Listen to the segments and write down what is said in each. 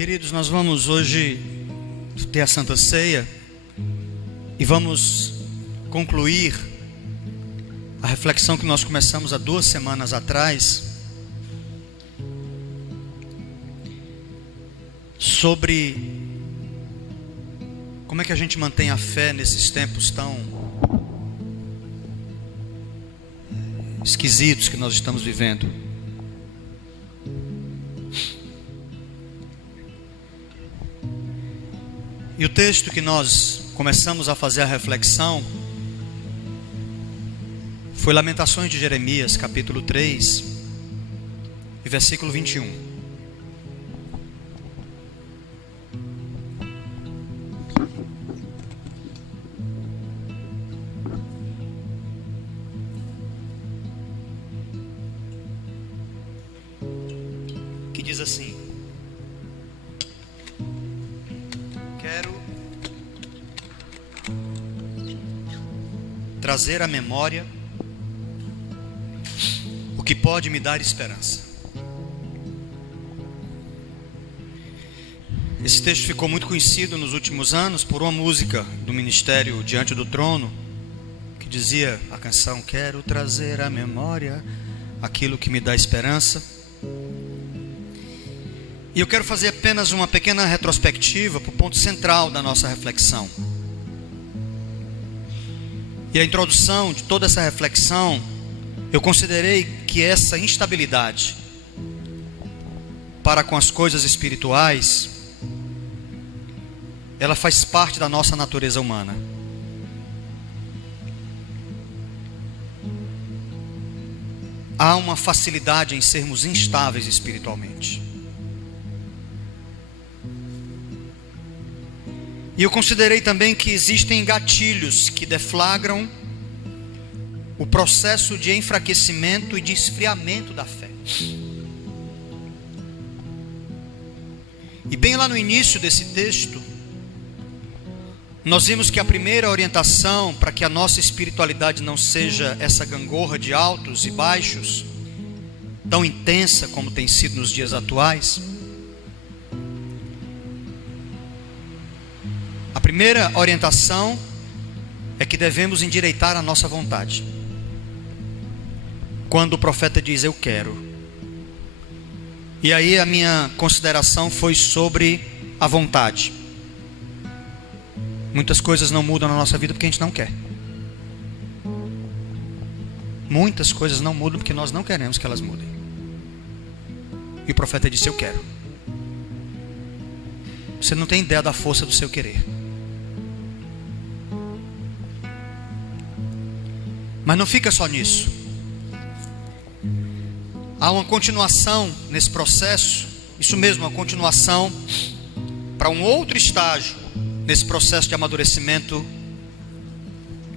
Queridos, nós vamos hoje ter a Santa Ceia e vamos concluir a reflexão que nós começamos há 2 semanas atrás sobre como é que a gente mantém a fé nesses tempos tão esquisitos que nós estamos vivendo. E o texto que nós começamos a fazer a reflexão foi Lamentações de Jeremias, capítulo 3, e versículo 21. Que diz assim: quero trazer à memória o que pode me dar esperança. Esse texto ficou muito conhecido nos últimos anos por uma música do ministério Diante do Trono, que dizia a canção: quero trazer à memória aquilo que me dá esperança. E eu quero fazer apenas uma pequena retrospectiva para o ponto central da nossa reflexão. E a introdução de toda essa reflexão, eu considerei que essa instabilidade para com as coisas espirituais, ela faz parte da nossa natureza humana. Há uma facilidade em sermos instáveis espiritualmente. E eu considerei também que existem gatilhos que deflagram o processo de enfraquecimento e de esfriamento da fé. E bem lá no início desse texto, nós vimos que a primeira orientação para que a nossa espiritualidade não seja essa gangorra de altos e baixos, tão intensa como tem sido nos dias atuais, a primeira orientação é que devemos endireitar a nossa vontade. Quando o profeta diz eu quero, e aí a minha consideração foi sobre a vontade. Muitas coisas não mudam na nossa vida porque a gente não quer. Muitas coisas não mudam porque nós não queremos que elas mudem. E o profeta disse eu quero. Você não tem ideia da força do seu querer. Mas não fica só nisso. Há uma continuação nesse processo. Isso mesmo, uma continuação para um outro estágio nesse processo de amadurecimento,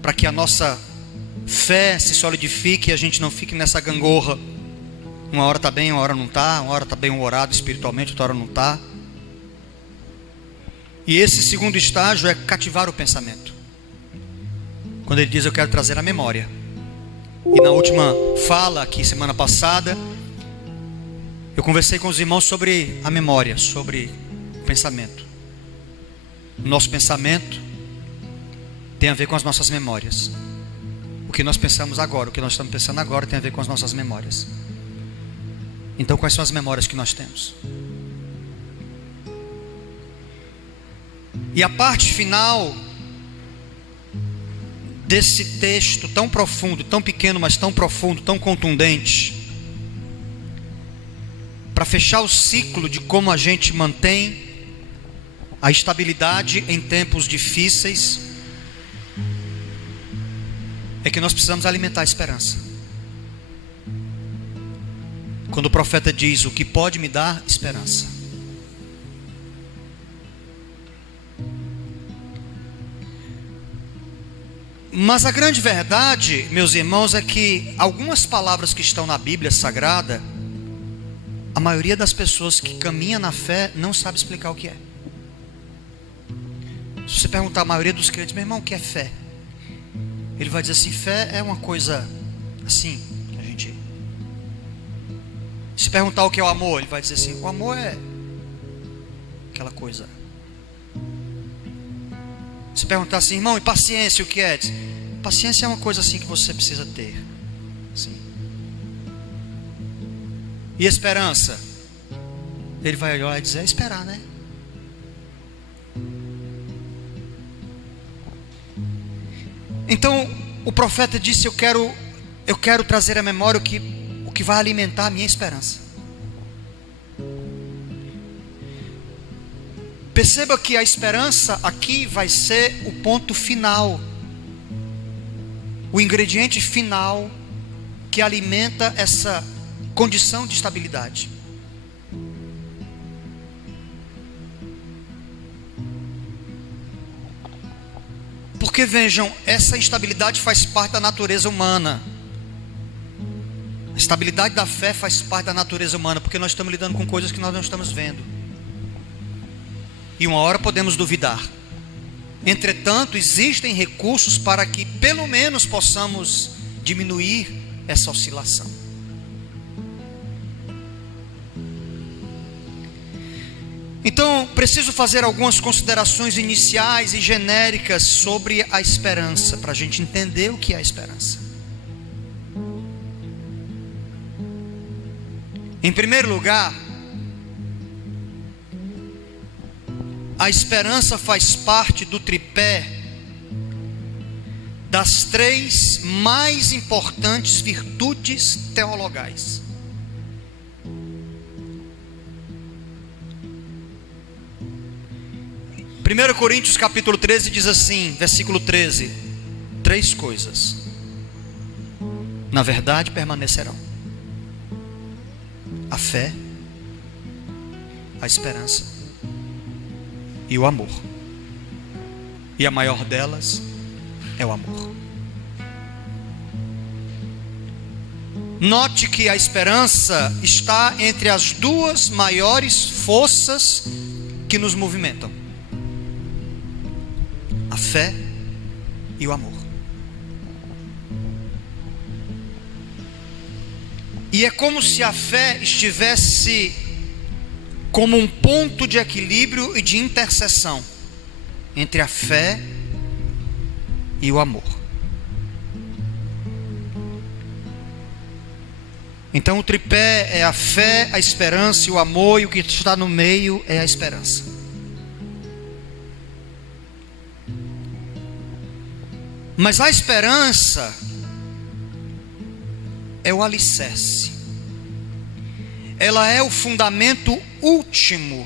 para que a nossa fé se solidifique e a gente não fique nessa gangorra. Uma hora está bem, uma hora não está. Uma hora está bem humorado espiritualmente, outra hora não está. E esse segundo estágio é cativar o pensamento. Quando ele diz eu quero trazer a memória. E na última fala aqui, semana passada, eu conversei com os irmãos sobre a memória, sobre o pensamento. O nosso pensamento tem a ver com as nossas memórias. O que nós pensamos agora, o que nós estamos pensando agora tem a ver com as nossas memórias. Então quais são as memórias que nós temos? E a parte final desse texto tão profundo, tão pequeno, mas tão profundo, tão contundente, para fechar o ciclo de como a gente mantém a estabilidade em tempos difíceis, é que nós precisamos alimentar a esperança. Quando o profeta diz o que pode me dar esperança. Mas a grande verdade, meus irmãos, é que algumas palavras que estão na Bíblia Sagrada, a maioria das pessoas que caminha na fé não sabe explicar o que é. Se você perguntar a maioria dos crentes, meu irmão, o que é fé? Ele vai dizer assim, fé é uma coisa assim, que a gente... Se perguntar o que é o amor, ele vai dizer assim, o amor é aquela coisa. Se perguntar assim, irmão, e paciência o que é? Paciência é uma coisa assim que você precisa ter. Sim. E esperança? Ele vai olhar e dizer, é esperar, né? Então o profeta disse, eu quero trazer à memória o que vai alimentar a minha esperança. Perceba que a esperança aqui vai ser o ponto final, o ingrediente final que alimenta essa condição de estabilidade. Porque vejam, essa instabilidade faz parte da natureza humana. A estabilidade da fé faz parte da natureza humana, porque nós estamos lidando com coisas que nós não estamos vendo. E uma hora podemos duvidar. Entretanto, existem recursos para que pelo menos possamos diminuir essa oscilação. Então, preciso fazer algumas considerações iniciais e genéricas sobre a esperança, para a gente entender o que é a esperança. Em primeiro lugar, a esperança faz parte do tripé das 3 mais importantes virtudes teologais. Primeiro Coríntios capítulo 13 diz assim, versículo 13: 3 coisas, na verdade, permanecerão: a fé, a esperança e o amor. E a maior delas é o amor. Note que a esperança está entre as 2 maiores forças que nos movimentam: a fé e o amor. E é como se a fé estivesse como um ponto de equilíbrio e de interseção entre a fé e o amor. Então o tripé é a fé, a esperança e o amor, e o que está no meio é a esperança. Mas a esperança é o alicerce. Ela é o fundamento último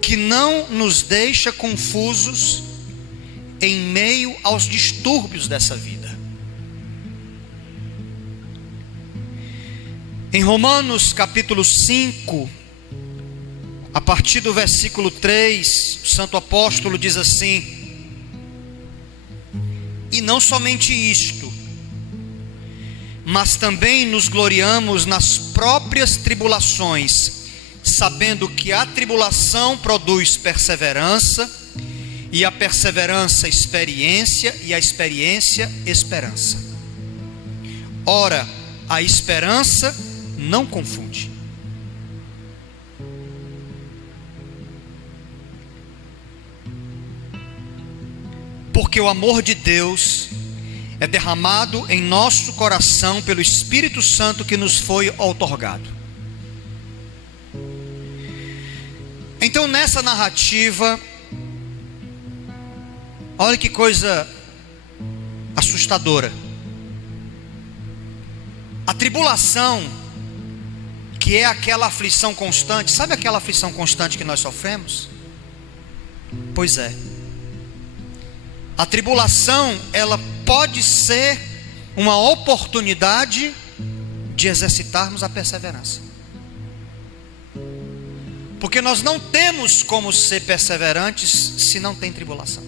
que não nos deixa confusos em meio aos distúrbios dessa vida. Em Romanos capítulo 5, a partir do versículo 3, o santo apóstolo diz assim: e não somente isto, mas também nos gloriamos nas próprias tribulações, sabendo que a tribulação produz perseverança, e a perseverança experiência, e a experiência esperança. Ora, a esperança não confunde. Porque o amor de Deus é derramado em nosso coração pelo Espírito Santo que nos foi outorgado. Então, nessa narrativa, olha que coisa assustadora. A tribulação, que é aquela aflição constante, sabe aquela aflição constante que nós sofremos? Pois é. A tribulação, ela pode ser uma oportunidade de exercitarmos a perseverança. Porque nós não temos como ser perseverantes se não tem tribulação.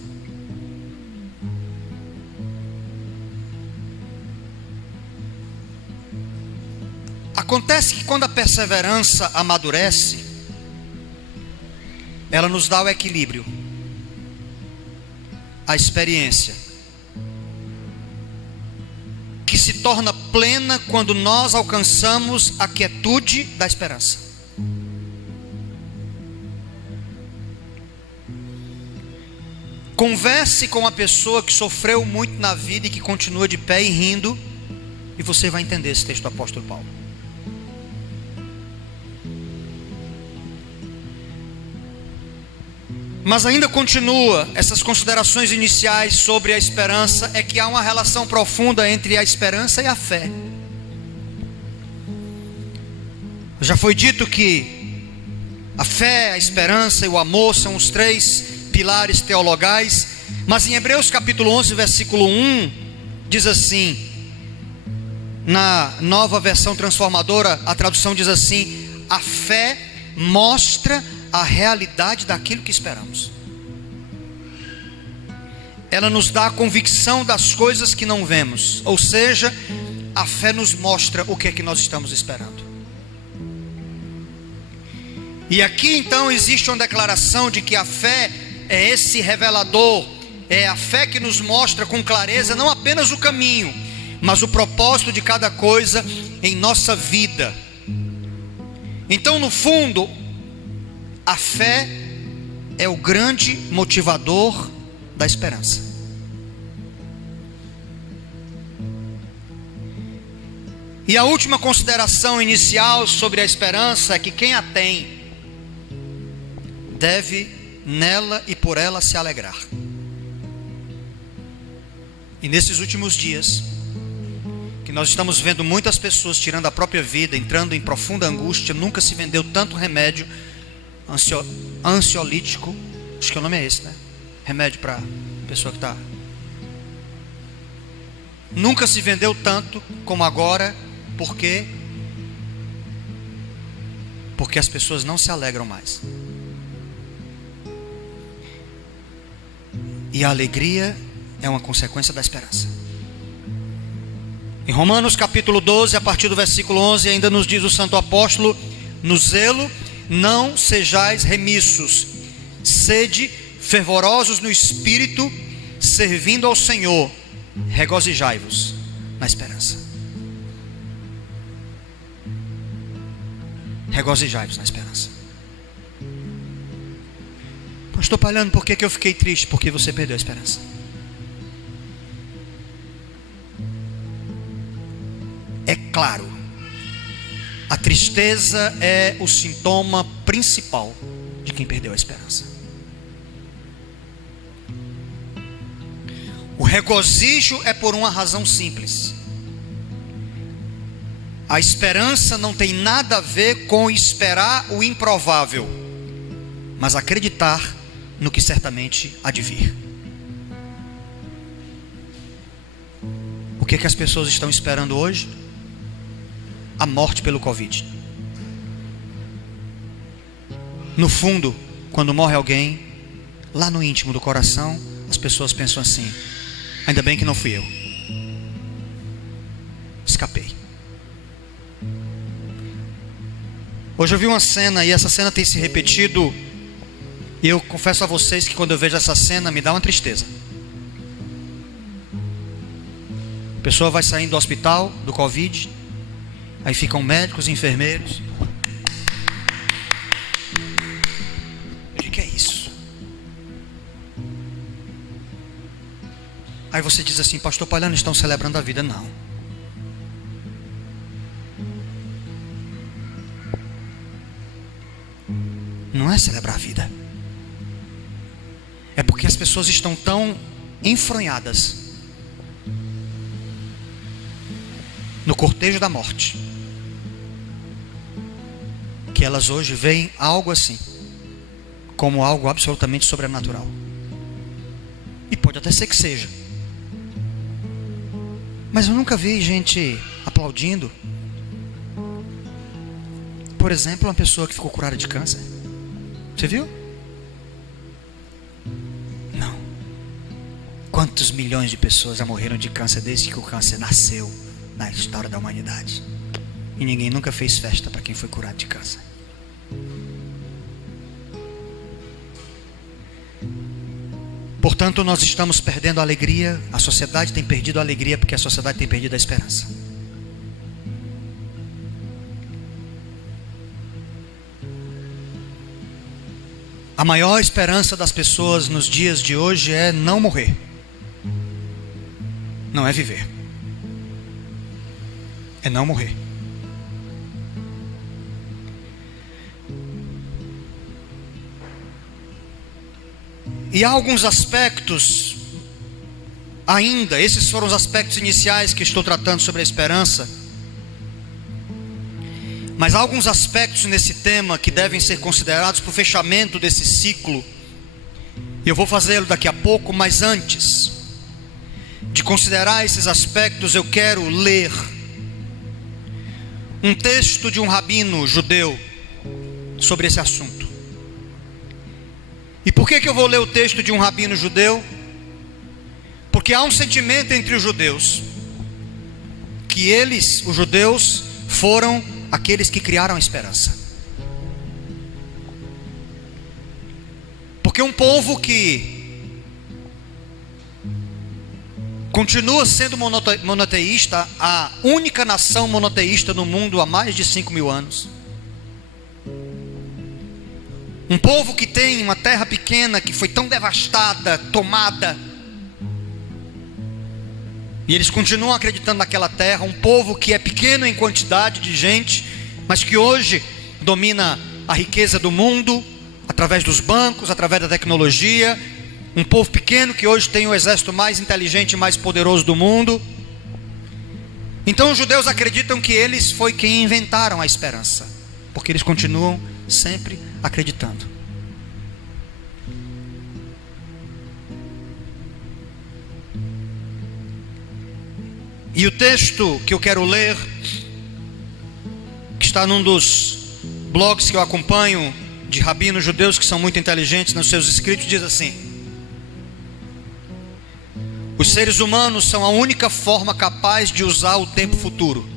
Acontece que quando a perseverança amadurece, ela nos dá o equilíbrio, a experiência, que se torna plena quando nós alcançamos a quietude da esperança. Converse com uma pessoa que sofreu muito na vida e que continua de pé e rindo, e você vai entender esse texto do apóstolo Paulo. Mas ainda continua essas considerações iniciais sobre a esperança, é que há uma relação profunda entre a esperança e a fé. Já foi dito que a fé, a esperança e o amor são os três pilares teologais, mas em Hebreus capítulo 11, versículo 1, diz assim, na Nova Versão Transformadora, a tradução diz assim: a fé mostra a realidade daquilo que esperamos. Ela nos dá a convicção das coisas que não vemos, ou seja, a fé nos mostra o que é que nós estamos esperando. E aqui então existe uma declaração de que a fé é esse revelador, é a fé que nos mostra com clareza não apenas o caminho, mas o propósito de cada coisa em nossa vida. Então, no fundo, a fé é o grande motivador da esperança. E a última consideração inicial sobre a esperança é que quem a tem deve nela e por ela se alegrar. E nesses últimos dias, que nós estamos vendo muitas pessoas tirando a própria vida, entrando em profunda angústia, nunca se vendeu tanto remédio ansiolítico, acho que o nome é esse, né? Remédio para pessoa que está. Nunca se vendeu tanto como agora, por quê? Porque as pessoas não se alegram mais. E a alegria é uma consequência da esperança. Em Romanos capítulo 12, a partir do versículo 11, ainda nos diz o santo apóstolo: no zelo não sejais remissos, sede fervorosos no espírito, servindo ao Senhor, regozijai-vos na esperança. Regozijai-vos na esperança. Pastor Palhano, por que eu fiquei triste? Porque você perdeu a esperança. É claro, a tristeza é o sintoma principal de quem perdeu a esperança. O regozijo é por uma razão simples. A esperança não tem nada a ver com esperar o improvável, mas acreditar no que certamente há de vir. O que as pessoas estão esperando hoje? A morte pelo Covid. No fundo, quando morre alguém, lá no íntimo do coração, as pessoas pensam assim: ainda bem que não fui eu, escapei. Hoje eu vi uma cena, e essa cena tem se repetido, e eu confesso a vocês que quando eu vejo essa cena me dá uma tristeza. A pessoa vai saindo do hospital, do Covid, aí ficam médicos e enfermeiros. O que é isso? Aí você diz assim: pastor Palhano, estão celebrando a vida. Não. Não é celebrar a vida. É porque as pessoas estão tão enfronhadas no cortejo da morte, que elas hoje veem algo assim como algo absolutamente sobrenatural. E pode até ser que seja, mas eu nunca vi gente aplaudindo, por exemplo, uma pessoa que ficou curada de câncer. Você viu? Não. Quantos milhões de pessoas já morreram de câncer desde que o câncer nasceu na história da humanidade? E ninguém nunca fez festa para quem foi curado de câncer. Portanto, nós estamos perdendo a alegria. A sociedade tem perdido a alegria porque a sociedade tem perdido a esperança. A maior esperança das pessoas nos dias de hoje é não morrer, não é viver, é não morrer. E há alguns aspectos ainda, esses foram os aspectos iniciais que estou tratando sobre a esperança, mas há alguns aspectos nesse tema que devem ser considerados para o fechamento desse ciclo. Eu vou fazê-lo daqui a pouco, mas antes de considerar esses aspectos, eu quero ler um texto de um rabino judeu sobre esse assunto. E por que eu vou ler o texto de um rabino judeu? Porque há um sentimento entre os judeus, que eles, os judeus, foram aqueles que criaram a esperança. Porque um povo que continua sendo monoteísta, a única nação monoteísta no mundo há mais de 5.000 anos. Um povo que tem uma terra pequena que foi tão devastada, tomada, e eles continuam acreditando naquela terra. Um povo que é pequeno em quantidade de gente, mas que hoje domina a riqueza do mundo, através dos bancos, através da tecnologia. Um povo pequeno que hoje tem o exército mais inteligente e mais poderoso do mundo. Então os judeus acreditam que eles foi quem inventaram a esperança, porque eles continuam sempre acreditando. E o texto que eu quero ler, que está num dos blogs que eu acompanho, de rabinos judeus que são muito inteligentes nos seus escritos, diz assim: os seres humanos são a única forma capaz de usar o tempo futuro.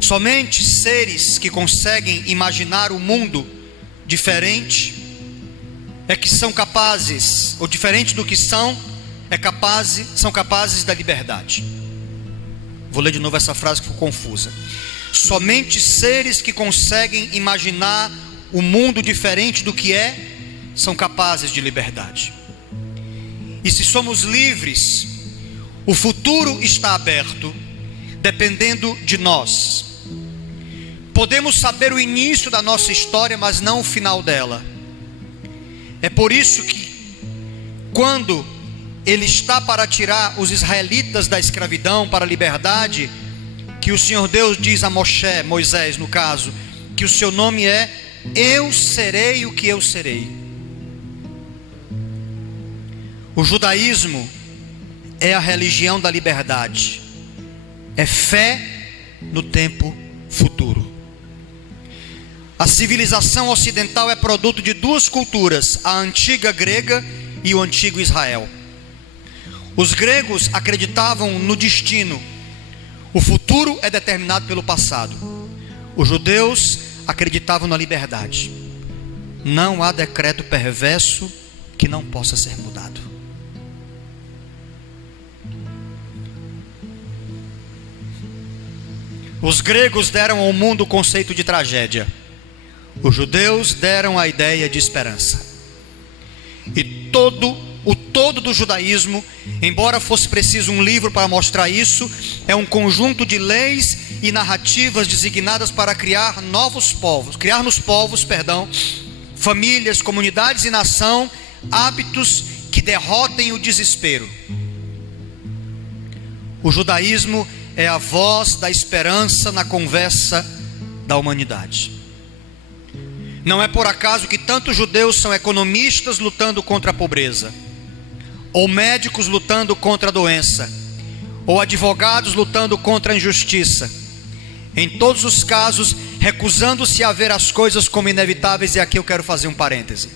Somente seres que conseguem imaginar o mundo diferente é que são capazes, ou diferente do que são capazes da liberdade. Vou ler de novo essa frase que ficou confusa. Somente seres que conseguem imaginar o mundo diferente do que é, são capazes de liberdade. E se somos livres, o futuro está aberto, dependendo de nós. Podemos saber o início da nossa história, mas não o final dela. É por isso que, quando Ele está para tirar os israelitas da escravidão para a liberdade, que o Senhor Deus diz a Moisés no caso, que o seu nome é Eu serei o que eu serei. O judaísmo é a religião da liberdade, é fé no tempo futuro. A civilização ocidental é produto de duas culturas, a antiga grega e o antigo Israel. Os gregos acreditavam no destino. O futuro é determinado pelo passado. Os judeus acreditavam na liberdade. Não há decreto perverso que não possa ser mudado. Os gregos deram ao mundo o conceito de tragédia. Os judeus deram a ideia de esperança. E o todo do judaísmo, embora fosse preciso um livro para mostrar isso, é um conjunto de leis e narrativas designadas para criar nos povos, famílias, comunidades e nação, hábitos que derrotem o desespero. O judaísmo é a voz da esperança na conversa da humanidade. Não é por acaso que tantos judeus são economistas lutando contra a pobreza, ou médicos lutando contra a doença, ou advogados lutando contra a injustiça. Em todos os casos, recusando-se a ver as coisas como inevitáveis. E aqui eu quero fazer um parêntese.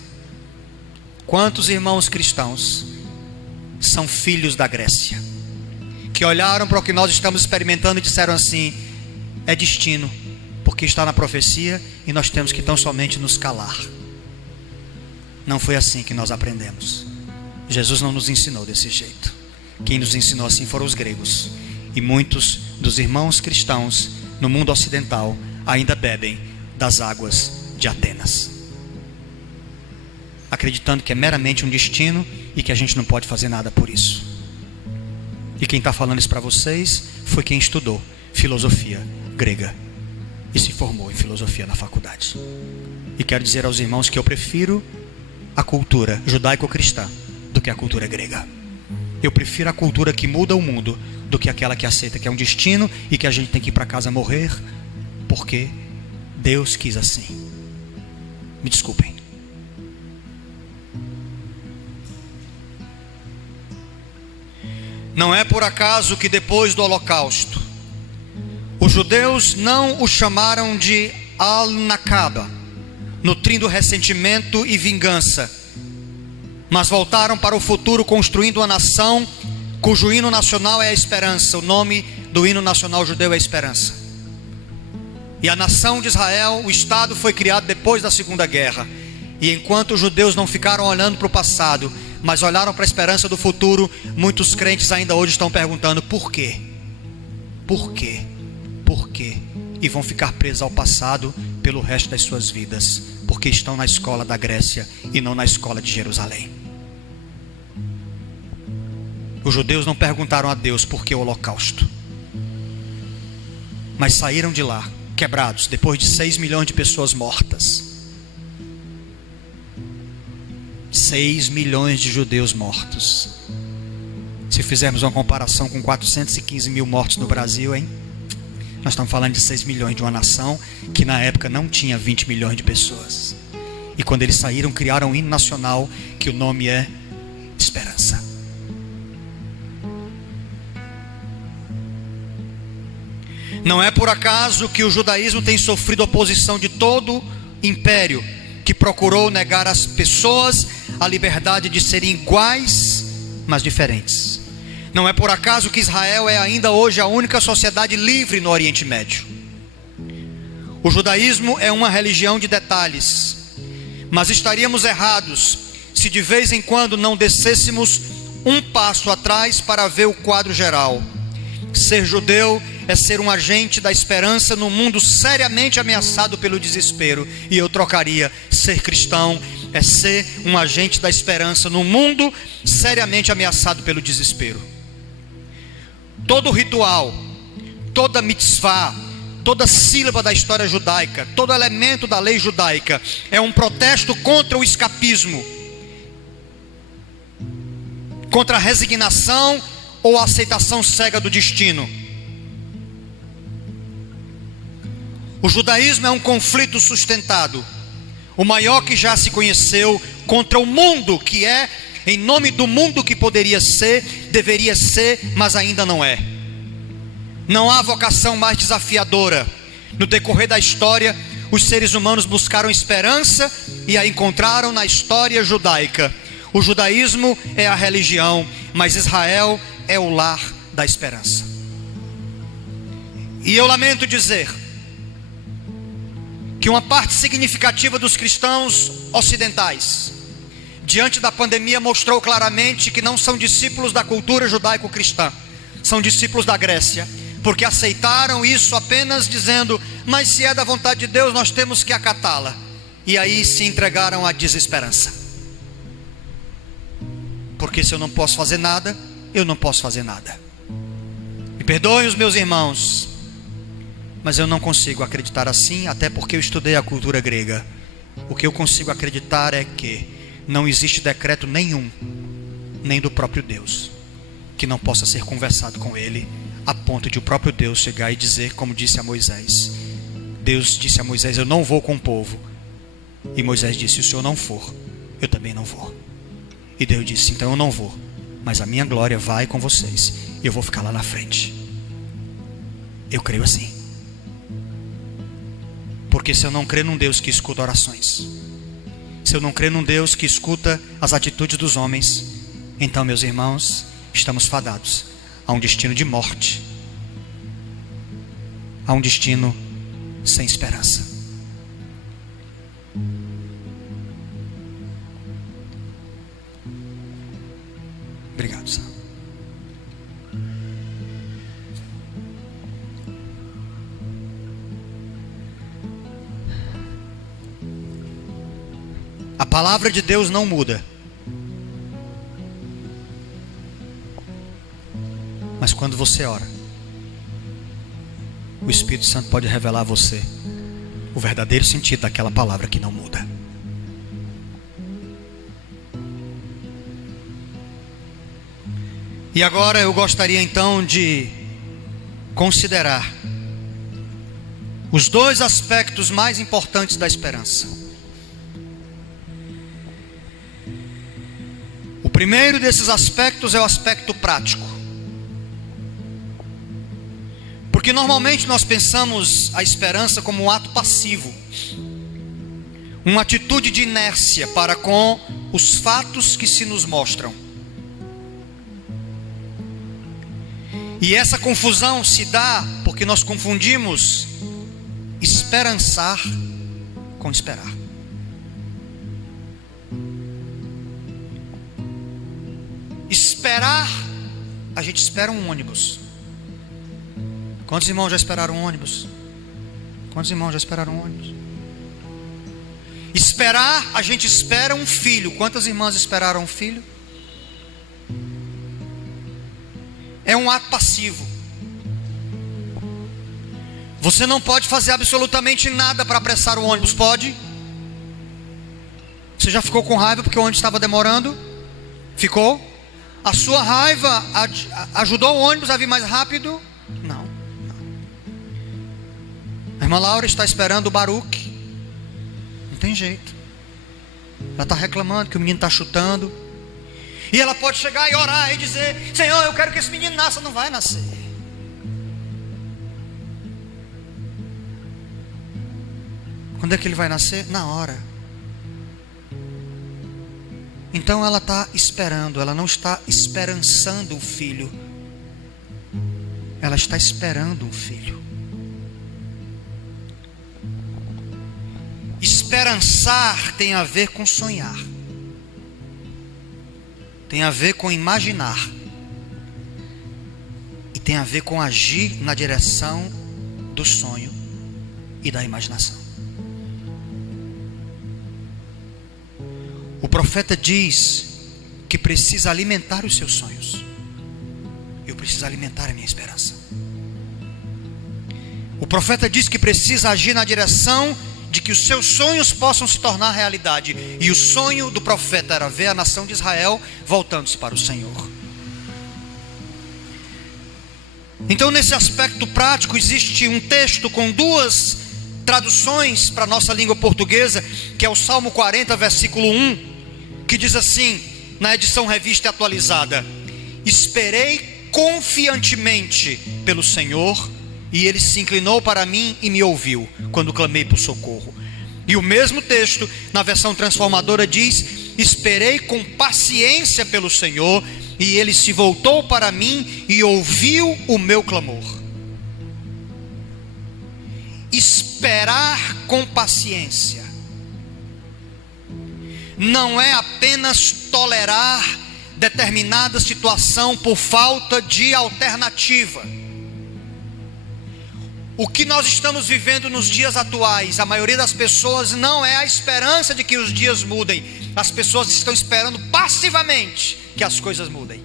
Quantos irmãos cristãos são filhos da Grécia, que olharam para o que nós estamos experimentando e disseram assim: é destino, porque está na profecia e nós temos que tão somente nos calar. Não foi assim que nós aprendemos. Jesus não nos ensinou desse jeito. Quem nos ensinou assim foram os gregos. E muitos dos irmãos cristãos no mundo ocidental ainda bebem das águas de Atenas. acreditando que é meramente um destino e que a gente não pode fazer nada por isso. E quem está falando isso para vocês foi quem estudou filosofia grega e se formou em filosofia na faculdade. E quero dizer aos irmãos que eu prefiro a cultura judaico-cristã do que a cultura grega. Eu prefiro a cultura que muda o mundo do que aquela que aceita que é um destino e que a gente tem que ir para casa morrer porque Deus quis assim. Me desculpem. Não é por acaso que depois do Holocausto, os judeus não o chamaram de Al-Nakaba, nutrindo ressentimento e vingança, mas voltaram para o futuro construindo uma nação cujo hino nacional é a esperança. O nome do hino nacional judeu é esperança. E a nação de Israel, o Estado, foi criado depois da Segunda Guerra. E enquanto os judeus não ficaram olhando para o passado, mas olharam para a esperança do futuro, muitos crentes ainda hoje estão perguntando por quê? Por quê? Por quê? E vão ficar presos ao passado pelo resto das suas vidas, porque estão na escola da Grécia e não na escola de Jerusalém. Os judeus não perguntaram a Deus por que o Holocausto, mas saíram de lá quebrados, depois de 6 milhões de pessoas mortas. 6 milhões de judeus mortos. Se fizermos uma comparação com 415 mil mortos no Brasil, hein? Nós estamos falando de 6 milhões de uma nação que na época não tinha 20 milhões de pessoas. E quando eles saíram, criaram um hino nacional que o nome é Esperança. Não é por acaso que o judaísmo tem sofrido oposição de todo império que procurou negar às pessoas a liberdade de serem iguais, mas diferentes. Não é por acaso que Israel é ainda hoje a única sociedade livre no Oriente Médio. O judaísmo é uma religião de detalhes, mas estaríamos errados se de vez em quando não descêssemos um passo atrás para ver o quadro geral. Ser judeu é ser um agente da esperança no mundo seriamente ameaçado pelo desespero. E eu trocaria: ser cristão é ser um agente da esperança no mundo seriamente ameaçado pelo desespero. Todo ritual, toda mitzvah, toda sílaba da história judaica, todo elemento da lei judaica é um protesto contra o escapismo, contra a resignação ou a aceitação cega do destino. O judaísmo é um conflito sustentado, o maior que já se conheceu, contra o mundo que é, em nome do mundo que poderia ser, deveria ser, mas ainda não é. Não há vocação mais desafiadora. No decorrer da história, os seres humanos buscaram esperança e a encontraram na história judaica. O judaísmo é a religião, mas Israel é o lar da esperança. E eu lamento dizer que uma parte significativa dos cristãos ocidentais, diante da pandemia, mostrou claramente que não são discípulos da cultura judaico-cristã, são discípulos da Grécia, porque aceitaram isso apenas dizendo: mas se é da vontade de Deus, nós temos que acatá-la. E aí se entregaram à desesperança, porque se eu não posso fazer nada, eu não posso fazer nada. Me perdoem os meus irmãos, mas eu não consigo acreditar assim, até porque eu estudei a cultura grega. O que eu consigo acreditar é que não existe decreto nenhum, nem do próprio Deus, que não possa ser conversado com ele, a ponto de o próprio Deus chegar e dizer, como disse a Moisés. Deus disse a Moisés: eu não vou com o povo. E Moisés disse: se o Senhor não for, eu também não vou. E Deus disse: então eu não vou, mas a minha glória vai com vocês, eu vou ficar lá na frente. Eu creio assim. Porque se eu não crer num Deus que escuta orações, se eu não crer num Deus que escuta as atitudes dos homens, então, meus irmãos, estamos fadados a um destino de morte, a um destino sem esperança. Obrigado, Sam. A palavra de Deus não muda. Mas quando você ora, o Espírito Santo pode revelar a você o verdadeiro sentido daquela palavra que não muda. E agora eu gostaria então de considerar os dois aspectos mais importantes da esperança. O primeiro desses aspectos é o aspecto prático. Porque normalmente nós pensamos a esperança como um ato passivo, uma atitude de inércia para com os fatos que se nos mostram. E essa confusão se dá porque nós confundimos esperançar com esperar. Esperar, a gente espera um ônibus. Quantos irmãos já esperaram um ônibus? Quantos irmãos já esperaram um ônibus? Esperar, a gente espera um filho. Quantas irmãs esperaram um filho? É um ato passivo. Você não pode fazer absolutamente nada para apressar o ônibus, pode? Você já ficou com raiva porque o ônibus estava demorando? Ficou? A sua raiva ajudou o ônibus a vir mais rápido? Não. A irmã Laura está esperando o Baruque. Não tem jeito. Ela está reclamando que o menino está chutando. E ela pode chegar e orar e dizer: Senhor, eu quero que esse menino nasça. Não vai nascer. Quando é que ele vai nascer? Na hora. Então ela está esperando. Ela não está esperançando o filho. Ela está esperando um filho. Esperançar tem a ver com sonhar. Tem a ver com imaginar. E tem a ver com agir na direção do sonho e da imaginação. O profeta diz que precisa alimentar os seus sonhos. Eu preciso alimentar a minha esperança. O profeta diz que precisa agir na direção de que os seus sonhos possam se tornar realidade. E o sonho do profeta era ver a nação de Israel voltando-se para o Senhor. Então, nesse aspecto prático, existe um texto com duas traduções para a nossa língua portuguesa, que é o Salmo 40, versículo 1, que diz assim, na edição revista e atualizada: esperei confiantemente pelo Senhor, e Ele se inclinou para mim e me ouviu, quando clamei por socorro. E o mesmo texto, na versão transformadora, diz: esperei com paciência pelo Senhor, e Ele se voltou para mim e ouviu o meu clamor. Esperar com paciência não é apenas tolerar determinada situação por falta de alternativa. O que nós estamos vivendo nos dias atuais, a maioria das pessoas não é a esperança de que os dias mudem. As pessoas estão esperando passivamente que as coisas mudem.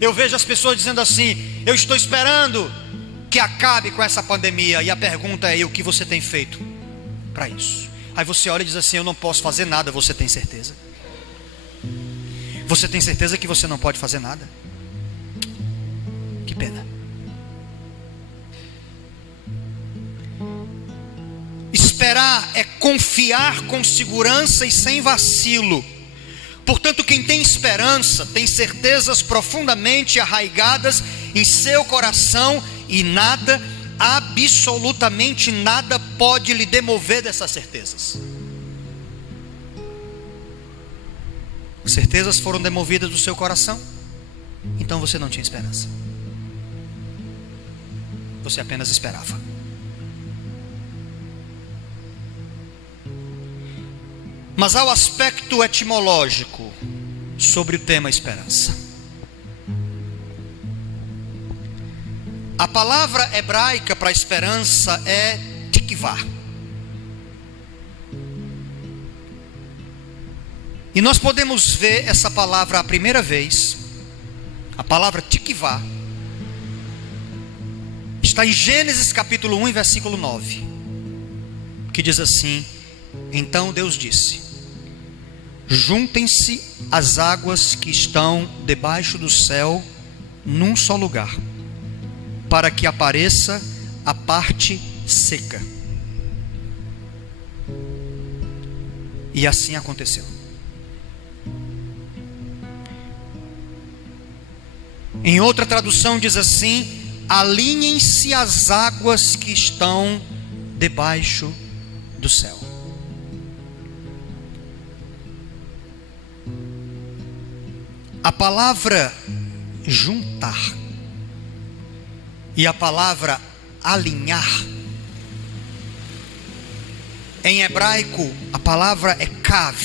Eu vejo as pessoas dizendo assim: eu estou esperando que acabe com essa pandemia. E a pergunta é: e o que você tem feito para isso? Aí você olha e diz assim: eu não posso fazer nada. Você tem certeza? Você tem certeza que você não pode fazer nada? Que pena. Esperar é confiar com segurança e sem vacilo. Portanto, quem tem esperança tem certezas profundamente arraigadas em seu coração, e nada, absolutamente nada, pode lhe demover dessas certezas. Certezas foram demovidas do seu coração, então você não tinha esperança. Você apenas esperava. Mas há o aspecto etimológico sobre o tema esperança. A palavra hebraica para esperança é tikvá. E nós podemos ver essa palavra a primeira vez, a palavra tikvá, está em Gênesis capítulo 1 e versículo 9, que diz assim: então Deus disse: juntem-se as águas que estão debaixo do céu num só lugar, para que apareça a parte seca. E assim aconteceu. Em outra tradução diz assim: alinhem-se as águas que estão debaixo do céu. A palavra juntar e a palavra alinhar, em hebraico a palavra é kav.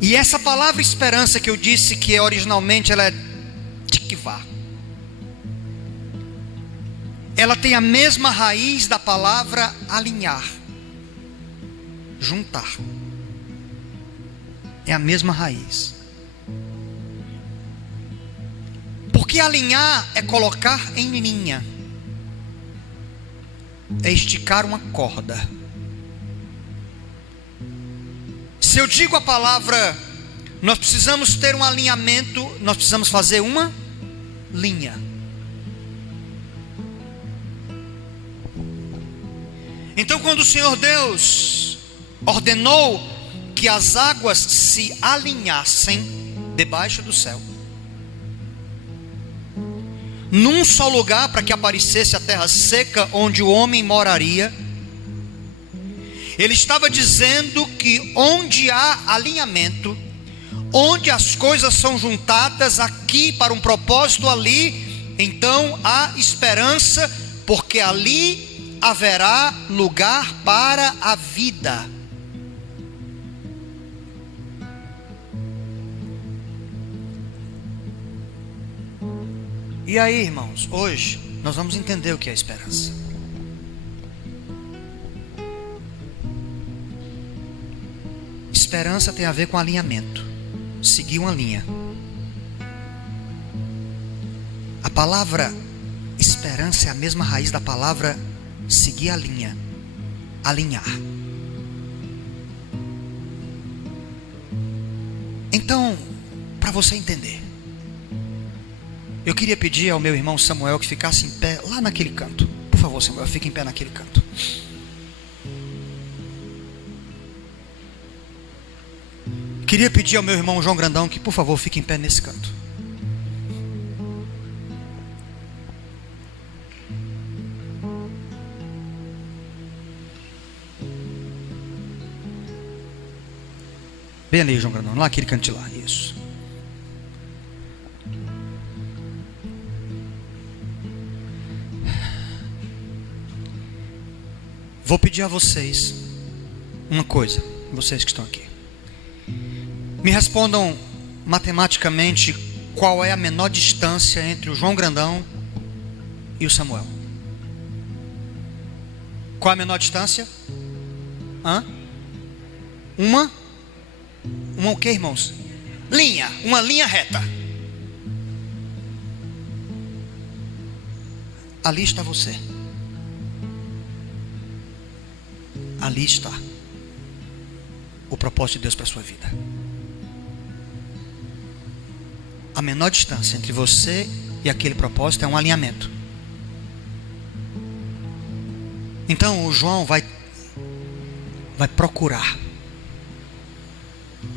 E essa palavra esperança que eu disse que originalmente ela é tikvá, ela tem a mesma raiz da palavra alinhar, juntar. É a mesma raiz. Porque alinhar é colocar em linha, é esticar uma corda. Se eu digo a palavra, nós precisamos ter um alinhamento, nós precisamos fazer uma linha. Então, quando o Senhor Deus ordenou que as águas se alinhassem debaixo do céu, num só lugar, para que aparecesse a terra seca onde o homem moraria, ele estava dizendo que onde há alinhamento, onde as coisas são juntadas aqui para um propósito ali, então há esperança, porque ali haverá lugar para a vida. E aí, irmãos, hoje nós vamos entender o que é esperança. Esperança tem a ver com alinhamento, seguir uma linha. A palavra esperança é a mesma raiz da palavra seguir a linha, alinhar. Então, para você entender, eu queria pedir ao meu irmão Samuel que ficasse em pé lá naquele canto. Por favor, Samuel, fique em pé naquele canto. Queria pedir ao meu irmão João Grandão que, por favor, fique em pé nesse canto. Bem ali, João Grandão, lá aquele canto de lá, isso. Vou pedir a vocês uma coisa, vocês que estão aqui. Me respondam matematicamente qual é a menor distância entre o João Grandão e o Samuel. Qual é a menor distância? Uma o que, irmãos? Linha, uma linha reta. Ali está você. Ali está o propósito de Deus para a sua vida. A menor distância entre você e aquele propósito é um alinhamento. Então o João vai procurar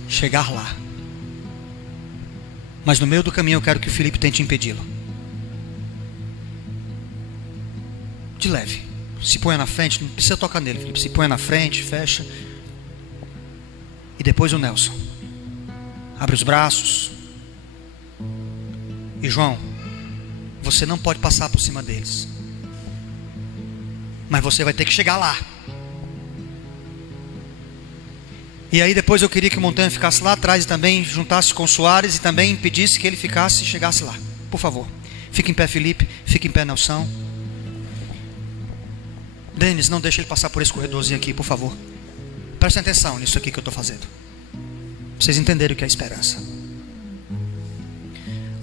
chegar lá. Mas no meio do caminho eu quero que o Felipe tente impedi-lo. De leve. Se ponha na frente, não precisa tocar nele, Felipe. Se ponha na frente, fecha. E depois o Nelson. Abre os braços. E João, você não pode passar por cima deles. Mas você vai ter que chegar lá. E aí depois eu queria que o Montanha ficasse lá atrás e também juntasse com o Soares e também impedisse que ele ficasse e chegasse lá. Por favor. Fique em pé, Felipe. Fique em pé, Nelson. Denis, não deixe ele passar por esse corredorzinho aqui, por favor. Prestem atenção nisso aqui que eu estou fazendo. Pra vocês entenderem o que é esperança.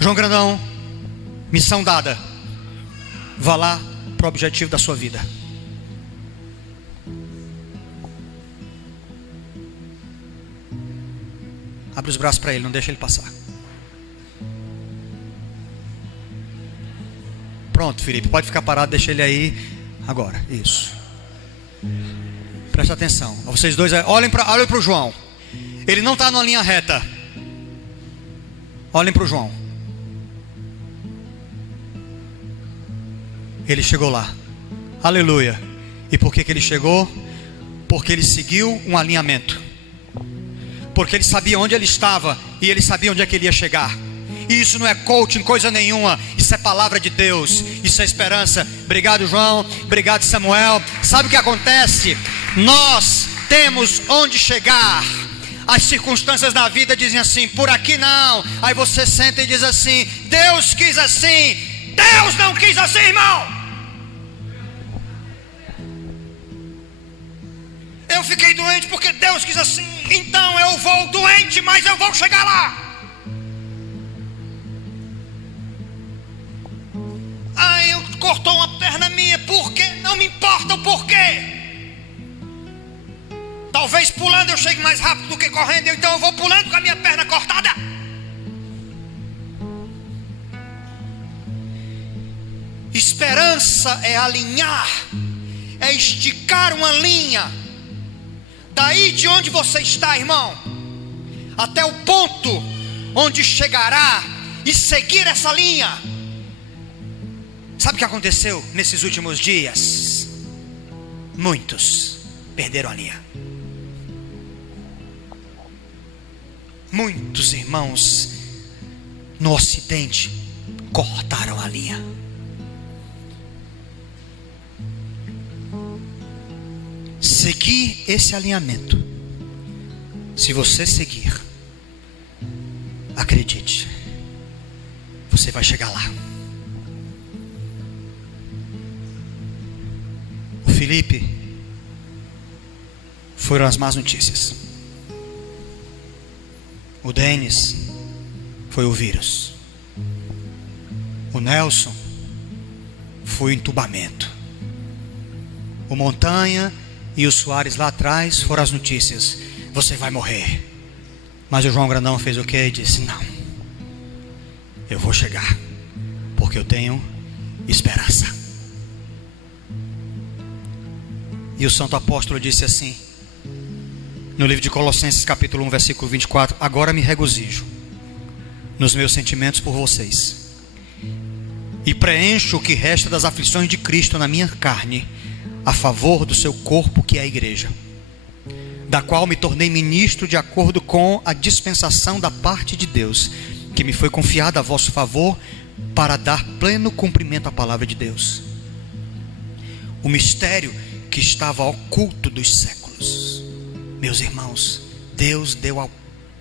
João Grandão, missão dada. Vá lá para o objetivo da sua vida. Abre os braços para ele, não deixa ele passar. Pronto, Felipe, pode ficar parado, deixa ele aí agora. Isso. Presta atenção. Vocês dois, olhem para o João. Ele não está numa linha reta. Olhem para o João. Ele chegou lá. Aleluia. E por que ele chegou? Porque ele seguiu um alinhamento. Porque ele sabia onde ele estava e ele sabia onde é que ele ia chegar. E isso não é coaching, coisa nenhuma. Isso é palavra de Deus. Isso é esperança. Obrigado, João. Obrigado, Samuel. Sabe o que acontece? Nós temos onde chegar. As circunstâncias da vida dizem assim: por aqui não. Aí você senta e diz assim: Deus quis assim. Deus não quis assim, irmão. Eu fiquei doente porque Deus quis assim. Então eu vou doente, mas eu vou chegar lá. Eu cortou uma perna minha, por quê? Não me importa o porquê. Talvez pulando eu chegue mais rápido do que correndo, então eu vou pulando com a minha perna cortada. Esperança é alinhar, é esticar uma linha, daí de onde você está, irmão, até o ponto onde chegará e seguir essa linha. Sabe o que aconteceu nesses últimos dias? Muitos perderam a linha. Muitos irmãos no Ocidente cortaram a linha. Seguir esse alinhamento. Se você seguir, acredite, você vai chegar lá. O Felipe foram as más notícias. O Denis foi o vírus. O Nelson foi o entubamento. O Montanha e o Soares lá atrás foram as notícias: você vai morrer. Mas o João Grandão fez o quê? E disse: não, eu vou chegar, porque eu tenho esperança. E o santo apóstolo disse assim, no livro de Colossenses capítulo 1 versículo 24: agora me regozijo nos meus sentimentos por vocês, e preencho o que resta das aflições de Cristo na minha carne, a favor do seu corpo, que é a igreja, da qual me tornei ministro de acordo com a dispensação da parte de Deus, que me foi confiada a vosso favor, para dar pleno cumprimento à palavra de Deus, o mistério que estava oculto dos séculos. Meus irmãos, Deus deu ao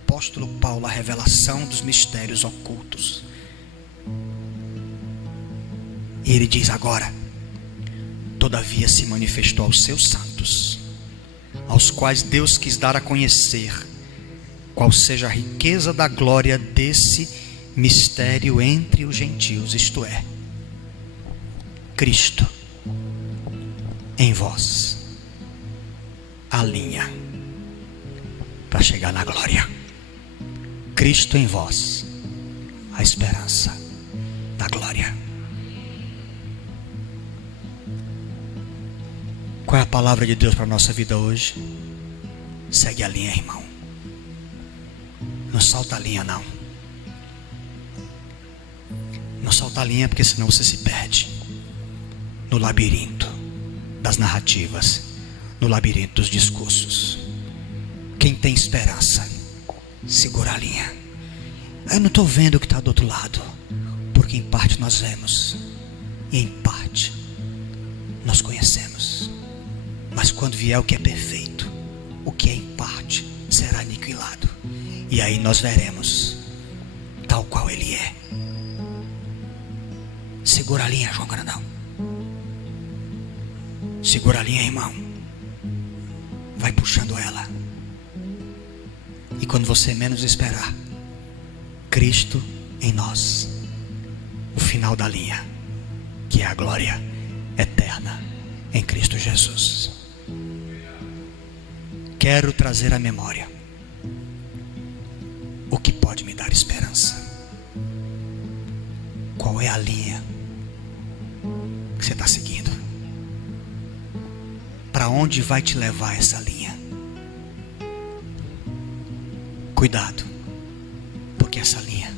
apóstolo Paulo a revelação dos mistérios ocultos. E ele diz agora: todavia se manifestou aos seus santos, aos quais Deus quis dar a conhecer qual seja a riqueza da glória desse mistério entre os gentios, isto é, Cristo em vós, a linha para chegar na glória. Cristo em vós, a esperança da glória. Qual é a palavra de Deus para a nossa vida hoje? Segue a linha, irmão. Não salta a linha, não. Não salta a linha, porque senão você se perde no labirinto das narrativas, no labirinto dos discursos. Quem tem esperança, segura a linha. Eu não estou vendo o que está do outro lado, porque em parte nós vemos, e em parte nós conhecemos. Mas quando vier o que é perfeito, o que é em parte será aniquilado, e aí nós veremos tal qual ele é. Segura a linha, João Grandão. Segura a linha, irmão. vai puxando ela. E quando você menos esperar, Cristo em nós, o final da linha, que é a glória eterna em Cristo Jesus. Quero trazer à memória o que pode me dar esperança. Qual é a linha que você está seguindo? Para onde vai te levar essa linha? Cuidado, porque essa linha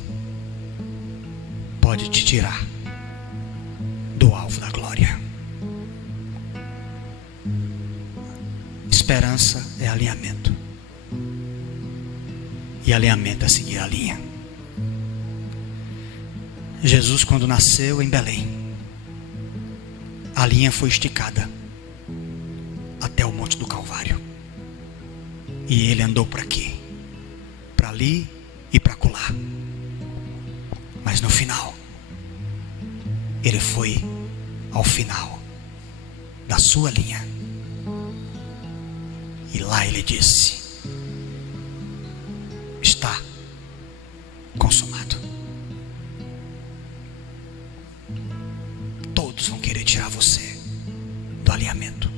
pode te tirar do alvo da glória. Esperança é alinhamento, e alinhamento é seguir a linha. Jesus, quando nasceu em Belém, a linha foi esticada até o Monte do Calvário, e ele andou por aqui, para ali e para acolá. Mas no final, ele foi ao final da sua linha, e lá ele disse: está consumado. Todos vão querer tirar você do alinhamento.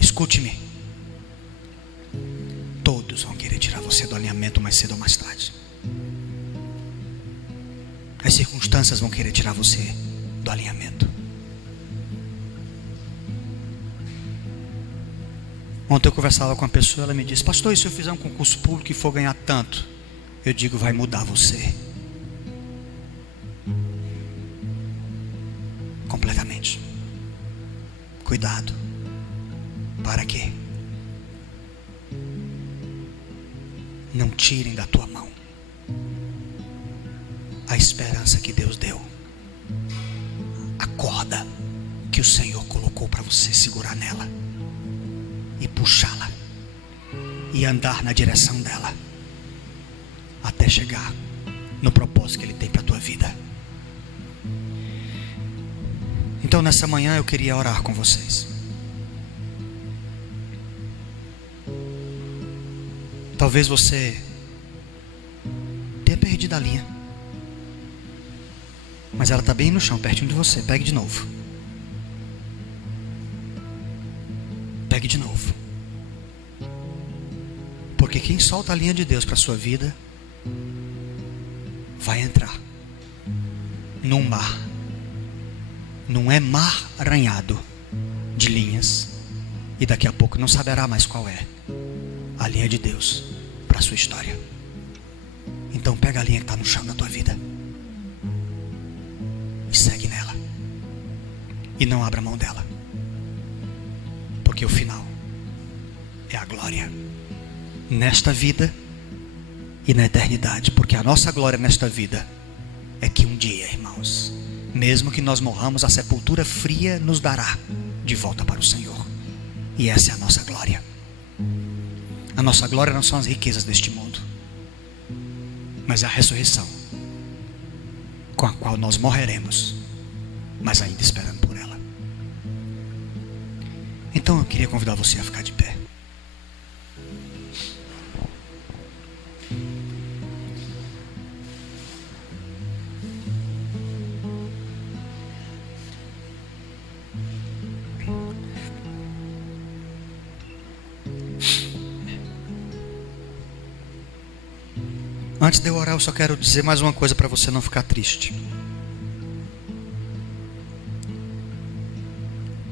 Escute-me. Todos vão querer tirar você do alinhamento mais cedo ou mais tarde. As circunstâncias vão querer tirar você do alinhamento. Ontem eu conversava com uma pessoa, ela me disse: pastor, e se eu fizer um concurso público e for ganhar tanto? Eu digo: vai mudar você completamente. Cuidado. Para quê? Não tirem da tua mão a esperança que Deus deu, a corda que o Senhor colocou para você segurar nela e puxá-la e andar na direção dela até chegar no propósito que Ele tem para a tua vida. Então nessa manhã eu queria orar com vocês. Talvez você tenha perdido a linha, mas ela está bem no chão, pertinho de você. Pegue de novo. Pegue de novo. Porque quem solta a linha de Deus para a sua vida vai entrar num mar. Não é mar arranhado de linhas, e daqui a pouco não saberá mais qual é a linha de Deus para a sua história. Então pega a linha que está no chão da tua vida e segue nela, e não abra mão dela, porque o final é a glória nesta vida e na eternidade. Porque a nossa glória nesta vida é que um dia, irmãos, mesmo que nós morramos, a sepultura fria nos dará de volta para o Senhor. E essa é a nossa glória. A nossa glória não são as riquezas deste mundo, mas é a ressurreição, com a qual nós morreremos, mas ainda esperando por ela. Então eu queria convidar você a ficar de pé. Antes de eu orar, eu só quero dizer mais uma coisa para você não ficar triste.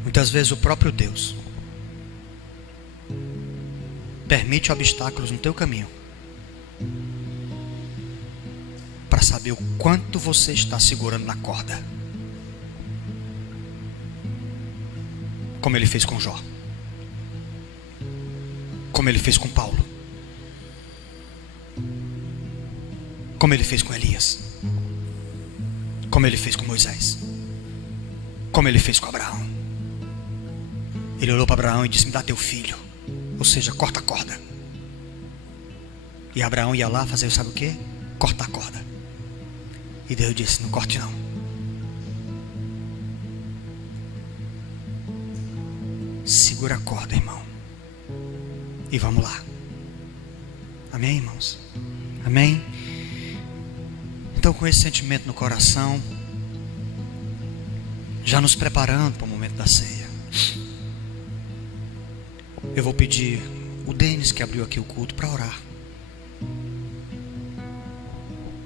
Muitas vezes o próprio Deus permite obstáculos no teu caminho para saber o quanto você está segurando na corda, como Ele fez com Jó, como Ele fez com Paulo, como Ele fez com Elias, como Ele fez com Moisés, como Ele fez com Abraão. Ele olhou para Abraão e disse: me dá teu filho, ou seja, corta a corda. E Abraão ia lá fazer, sabe o que? Cortar a corda. E Deus disse: não corte não. Segura a corda, irmão. E vamos lá. Amém, irmãos? Amém? Então, com esse sentimento no coração, já nos preparando para o momento da ceia, eu vou pedir o Denis, que abriu aqui o culto, para orar.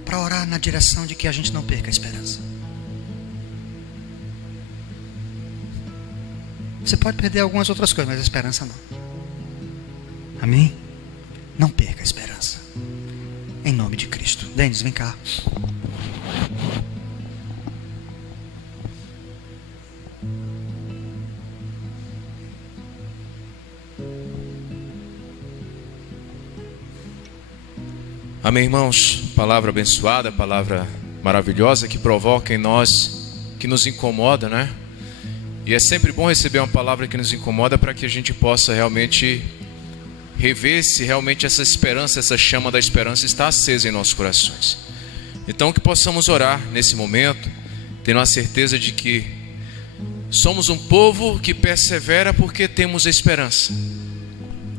Para orar na direção de que a gente não perca a esperança. Você pode perder algumas outras coisas, mas a esperança não. Amém? Não perca a esperança. Em nome de Cristo. Denis, vem cá. Amém, irmãos? Palavra abençoada, palavra maravilhosa que provoca em nós, que nos incomoda, né? E é sempre bom receber uma palavra que nos incomoda para que a gente possa realmente rever se realmente essa esperança, essa chama da esperança está acesa em nossos corações. Então que possamos orar nesse momento, tendo a certeza de que somos um povo que persevera porque temos esperança.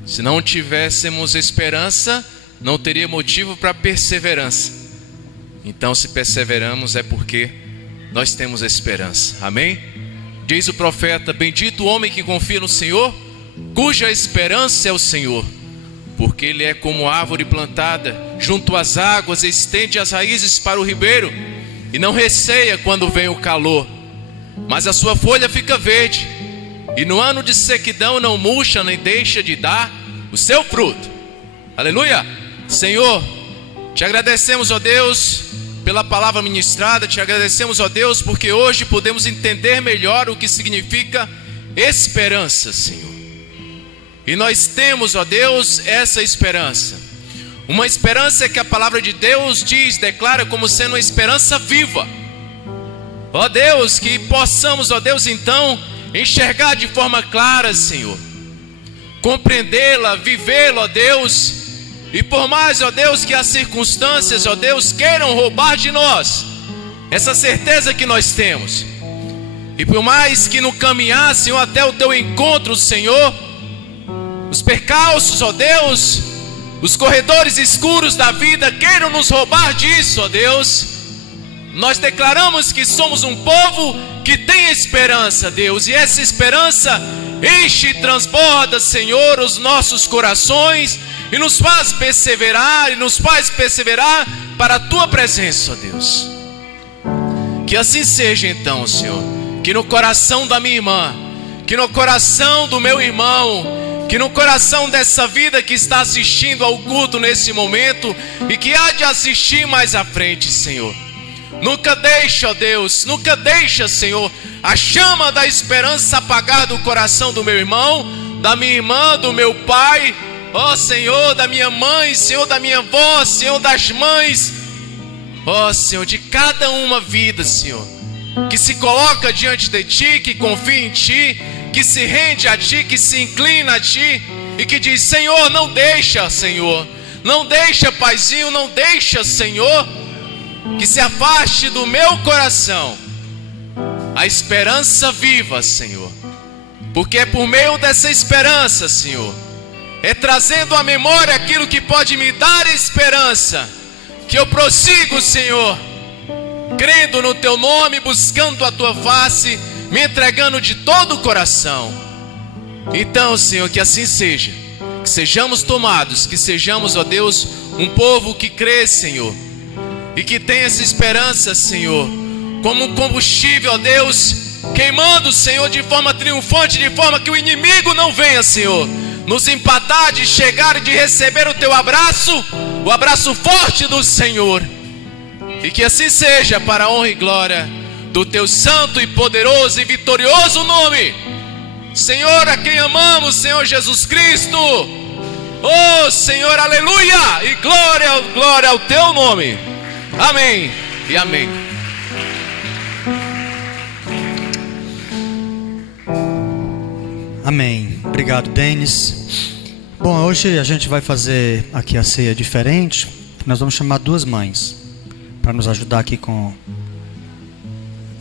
Se não tivéssemos esperança, não teria motivo para perseverança. Então se perseveramos é porque nós temos esperança. Amém? Diz o profeta: bendito o homem que confia no Senhor, cuja esperança é o Senhor, porque ele é como árvore plantada junto às águas, estende as raízes para o ribeiro, e não receia quando vem o calor, mas a sua folha fica verde, e no ano de sequidão não murcha nem deixa de dar o seu fruto. Aleluia! Senhor, te agradecemos, ó Deus, pela palavra ministrada, te agradecemos, ó Deus, porque hoje podemos entender melhor o que significa esperança, Senhor. E nós temos, ó Deus, essa esperança. Uma esperança que a palavra de Deus diz, declara como sendo uma esperança viva. Ó Deus, que possamos, ó Deus, então, enxergar de forma clara, Senhor. Compreendê-la, vivê-la, ó Deus. E por mais, ó Deus, que as circunstâncias, ó Deus, queiram roubar de nós essa certeza que nós temos. E por mais que no caminhar, Senhor, até o teu encontro, Senhor, os percalços, ó Deus, os corredores escuros da vida queiram nos roubar disso, ó Deus, nós declaramos que somos um povo que tem esperança, Deus, e essa esperança enche e transborda, Senhor, os nossos corações e nos faz perseverar, para a tua presença, ó Deus. Que assim seja então, Senhor, que no coração da minha irmã, que no coração do meu irmão, que no coração dessa vida que está assistindo ao culto nesse momento e que há de assistir mais à frente, Senhor, nunca deixa, ó Deus, nunca deixa, Senhor, a chama da esperança apagar do coração do meu irmão, da minha irmã, do meu pai, ó Senhor, da minha mãe, Senhor, da minha avó, Senhor, das mães, ó Senhor, de cada uma vida, Senhor, que se coloca diante de Ti, que confia em Ti, que se rende a Ti, que se inclina a Ti e que diz: Senhor, não deixa, Senhor, não deixa, Paizinho, não deixa, Senhor, que se afaste do meu coração a esperança viva, Senhor, porque é por meio dessa esperança, Senhor, é trazendo à memória aquilo que pode me dar esperança, que eu prossigo, Senhor, crendo no Teu nome, buscando a Tua face, me entregando de todo o coração. Então, Senhor, que assim seja, que sejamos tomados, que sejamos, ó Deus, um povo que crê, Senhor, e que tem essa esperança, Senhor, como um combustível, ó Deus, queimando, Senhor, de forma triunfante, de forma que o inimigo não venha, Senhor, nos empatar de chegar e de receber o Teu abraço, o abraço forte do Senhor. E que assim seja, para a honra e glória do Teu santo e poderoso e vitorioso nome, Senhor, a quem amamos, Senhor Jesus Cristo. Oh Senhor, aleluia, e glória ao Teu nome. Amém e amém. Amém. Obrigado, Denis. Bom, hoje a gente vai fazer aqui a ceia diferente. Nós vamos chamar duas mães para nos ajudar aqui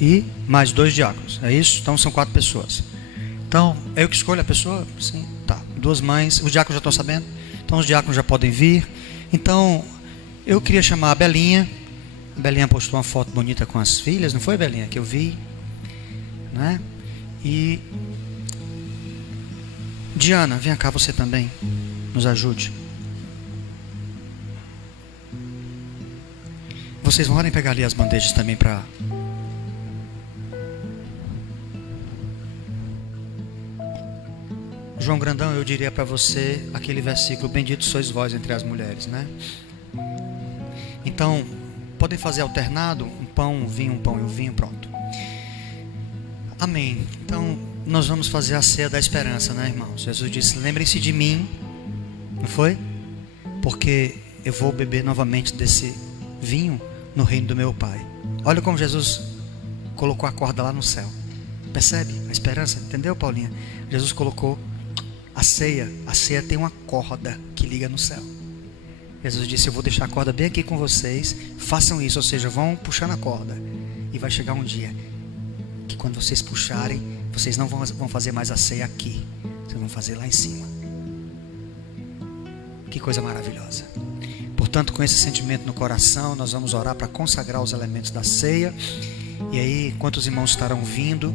e mais 2 diáconos. É isso? Então são 4 pessoas. Então, eu que escolho a pessoa? Sim, tá. 2 mães, os diáconos já estão sabendo? Então os diáconos já podem vir. Então, eu queria chamar a Belinha. A Belinha postou uma foto bonita com as filhas, não foi, Belinha? Que eu vi, né? E Diana, vem cá você também, nos ajude. Vocês vão pegar ali as bandejas também para... João Grandão, eu diria para você aquele versículo: bendito sois vós entre as mulheres, né? Então, podem fazer alternado, um pão, um vinho, um pão e um vinho, pronto. Amém. Então, nós vamos fazer a ceia da esperança, né, irmãos? Jesus disse: lembrem-se de mim, não foi? Porque eu vou beber novamente desse vinho no reino do meu Pai. Olha como Jesus colocou a corda lá no céu. Percebe a esperança? Entendeu, Paulinha? Jesus colocou a ceia tem uma corda que liga no céu. Jesus disse: eu vou deixar a corda bem aqui com vocês, façam isso, ou seja, vão puxando a corda, e vai chegar um dia que quando vocês puxarem, vocês não vão fazer mais a ceia aqui, vocês vão fazer lá em cima. Que coisa maravilhosa. Portanto, com esse sentimento no coração, nós vamos orar para consagrar os elementos da ceia. E aí, enquanto os irmãos estarão vindo,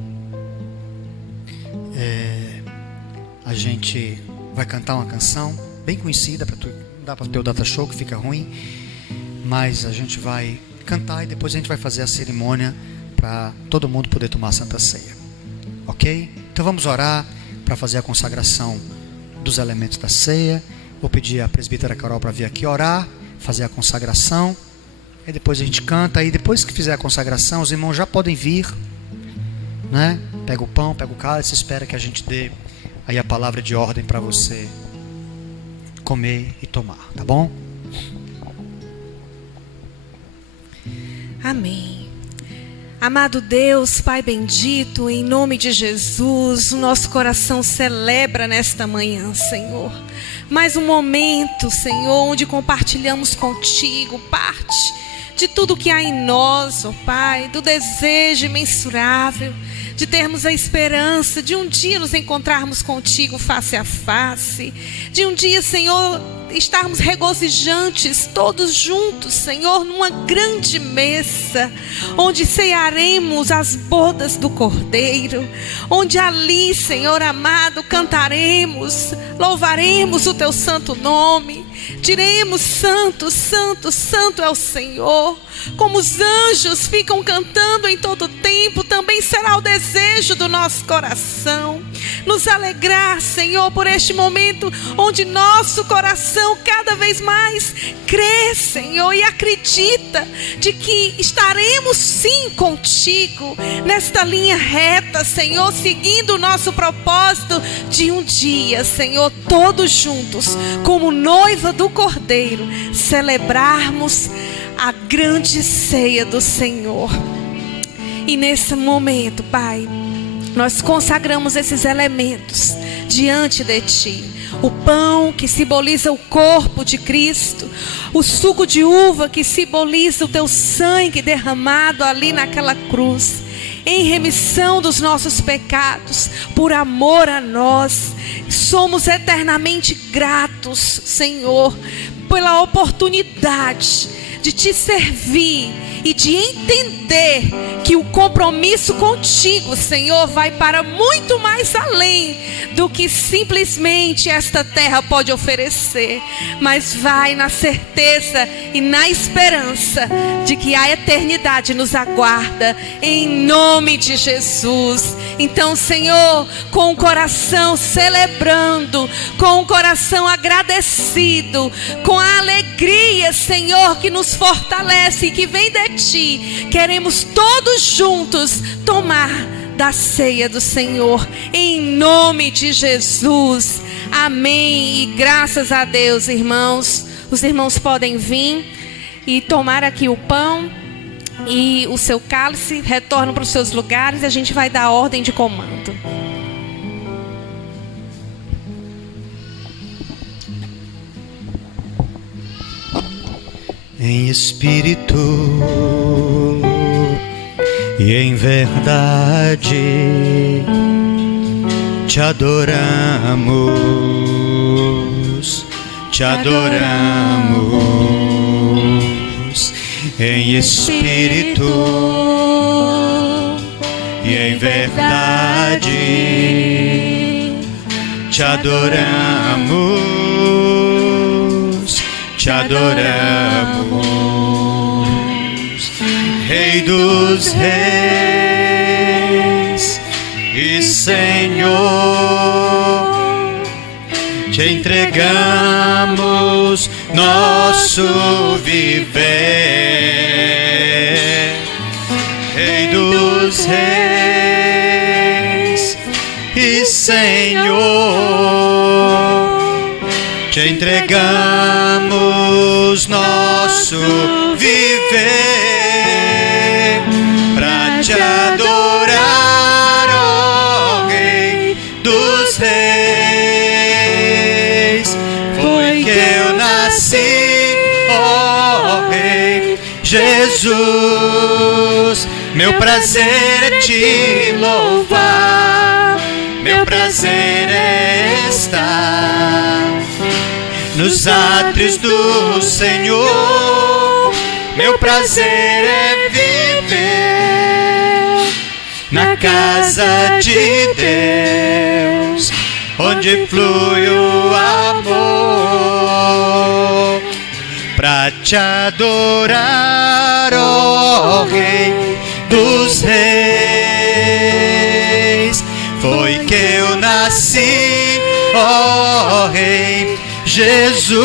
a gente vai cantar uma canção bem conhecida, para tu dar para o teu data show que fica ruim, mas a gente vai cantar e depois a gente vai fazer a cerimônia para todo mundo poder tomar a Santa Ceia, ok? Então vamos orar para fazer a consagração dos elementos da ceia. Vou pedir a presbítera Carol para vir aqui orar, fazer a consagração, e depois a gente canta. E depois que fizer a consagração, os irmãos já podem vir, né? Pega o pão, pega o cálice, espera que a gente dê aí a palavra de ordem para você comer e tomar, tá bom? Amém. Amado Deus, Pai bendito, em nome de Jesus, o nosso coração celebra nesta manhã, Senhor. Mais um momento, Senhor, onde compartilhamos contigo parte de tudo que há em nós, ó Pai, do desejo imensurável de termos a esperança de um dia nos encontrarmos contigo face a face, de um dia, Senhor, estarmos regozijantes todos juntos, Senhor, numa grande mesa, onde cearemos as bodas do Cordeiro, onde ali, Senhor amado, cantaremos, louvaremos o teu santo nome, diremos: santo, santo, santo é o Senhor. Como os anjos ficam cantando em todo tempo, também será o desejo do nosso coração nos alegrar, Senhor, por este momento onde nosso coração cada vez mais crê, Senhor, e acredita de que estaremos sim contigo nesta linha reta, Senhor, seguindo o nosso propósito de um dia, Senhor, todos juntos, como noiva do Cordeiro, celebrarmos a grande ceia do Senhor. E nesse momento, Pai, nós consagramos esses elementos diante de Ti. O pão que simboliza o corpo de Cristo, o suco de uva que simboliza o Teu sangue derramado ali naquela cruz, em remissão dos nossos pecados, por amor a nós. Somos eternamente gratos, Senhor, pela oportunidade de Te servir e de entender que o compromisso contigo, Senhor, vai para muito mais além do que simplesmente esta terra pode oferecer, mas vai na certeza e na esperança de que a eternidade nos aguarda, em nome de Jesus. Então, Senhor, com o coração celebrando, com o coração agradecido, com a alegria, Senhor, que nos fortalece e que vem de Ti, queremos todos juntos tomar da ceia do Senhor, em nome de Jesus. Amém. E graças a Deus, irmãos, os irmãos podem vir e tomar aqui o pão e o seu cálice, retornam para os seus lugares e a gente vai dar a ordem de comando. Em espírito e em verdade, te adoramos, te adoramos em espírito e em verdade. Te adoramos, te adoramos, Rei dos reis e Senhor. Te entregamos nosso viver, Rei dos reis e Senhor. Te entregamos nosso viver para te adorar, ó Rei dos reis. Foi que eu nasci, ó Rei Jesus. Meu prazer é te louvar, meu prazer é estar nos átrios do Senhor. Meu prazer é viver na casa de Deus, onde flui o amor, pra te adorar, ó Rei dos reis. Foi que eu nasci, ó Rei Jesus.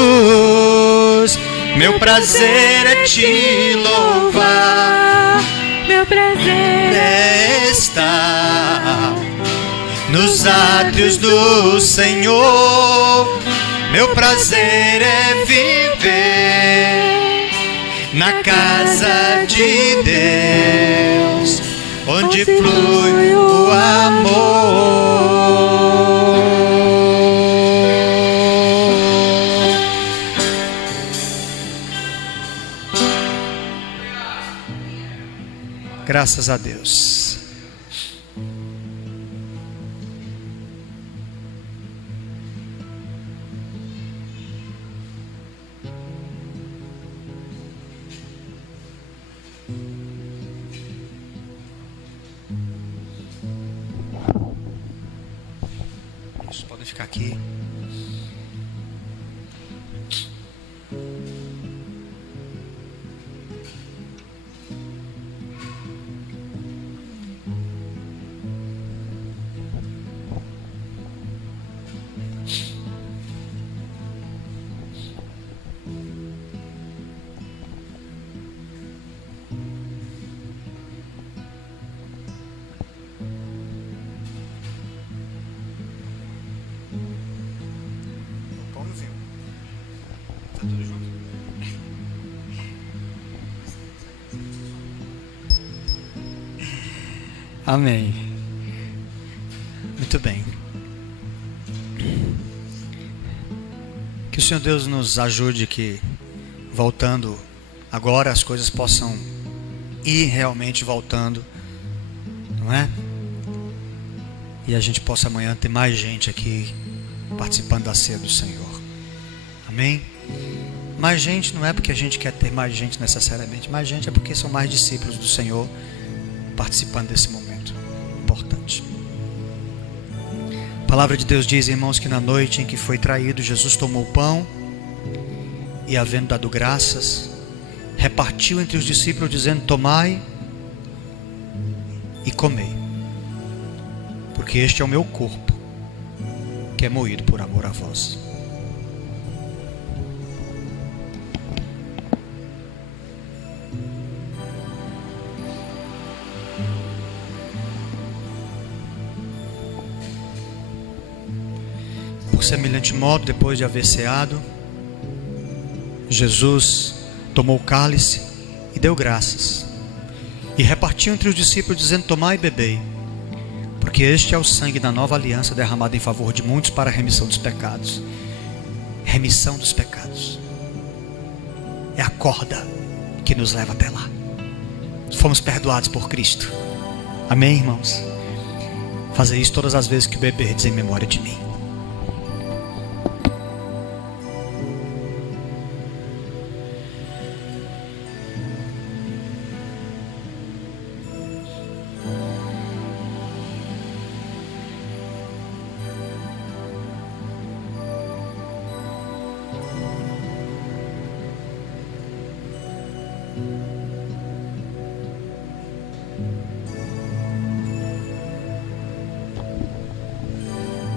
Meu prazer é te louvar, meu prazer é estar nos átrios do Senhor. Meu prazer é viver na casa de Deus, onde flui o amor. Graças a Deus. Isso, podem ficar aqui. Amém. Muito bem. Que o Senhor Deus nos ajude que, voltando agora, as coisas possam ir realmente voltando, não é? E a gente possa amanhã ter mais gente aqui participando da ceia do Senhor. Amém? Mais gente não é porque a gente quer ter mais gente necessariamente, mais gente é porque são mais discípulos do Senhor participando desse momento importante. A palavra de Deus diz, irmãos, que na noite em que foi traído, Jesus tomou o pão e, havendo dado graças, repartiu entre os discípulos, dizendo: tomai e comei, porque este é o meu corpo, que é moído por amor a vós. Por semelhante modo, depois de haver ceado, Jesus tomou o cálice e deu graças, e repartiu entre os discípulos, dizendo: tomai e bebei, porque este é o sangue da nova aliança, derramado em favor de muitos para a remissão dos pecados. Remissão dos pecados é a corda que nos leva até lá. Fomos perdoados por Cristo. Amém, irmãos? Fazer isso todas as vezes que beberdes em memória de mim.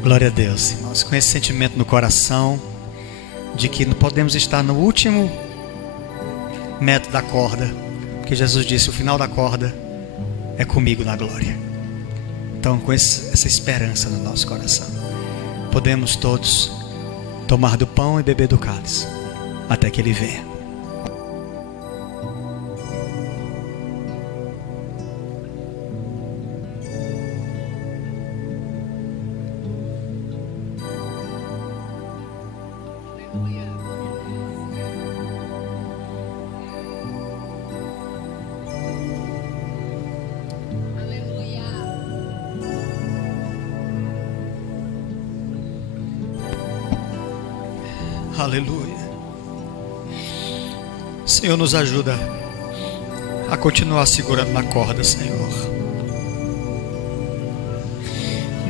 Glória a Deus, irmãos, com esse sentimento no coração de que não podemos estar no último metro da corda, porque Jesus disse: o final da corda é comigo na glória. Então, com essa esperança no nosso coração, podemos todos tomar do pão e beber do cálice até que Ele venha. Aleluia. Senhor, nos ajuda a continuar segurando na corda, Senhor.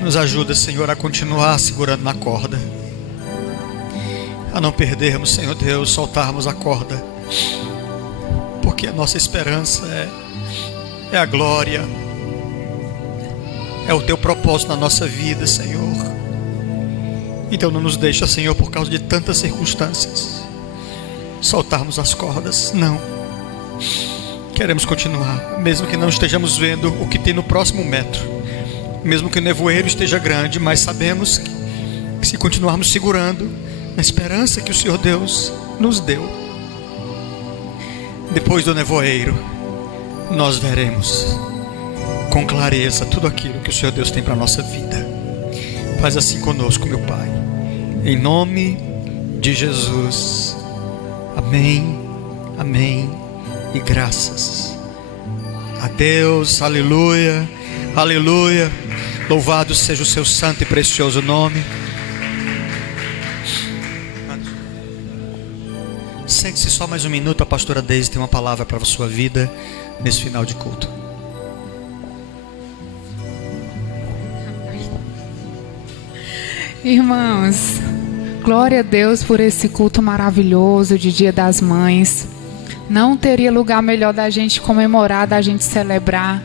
Nos ajuda, Senhor, a continuar segurando na corda, a não perdermos, Senhor Deus, soltarmos a corda, porque a nossa esperança é a glória, é o Teu propósito na nossa vida, Senhor. Então não nos deixa, Senhor, por causa de tantas circunstâncias, soltarmos as cordas. Não. Queremos continuar, mesmo que não estejamos vendo o que tem no próximo metro, mesmo que o nevoeiro esteja grande, mas sabemos que se continuarmos segurando na esperança que o Senhor Deus nos deu, depois do nevoeiro, nós veremos com clareza tudo aquilo que o Senhor Deus tem para a nossa vida. Faz assim conosco, meu Pai, em nome de Jesus. Amém, amém e graças a Deus. Aleluia, aleluia. Louvado seja o seu santo e precioso nome. Sente-se só mais um minuto, a pastora Deise tem uma palavra para a sua vida nesse final de culto. Irmãos, glória a Deus por esse culto maravilhoso de Dia das Mães. Não teria lugar melhor da gente comemorar, da gente celebrar.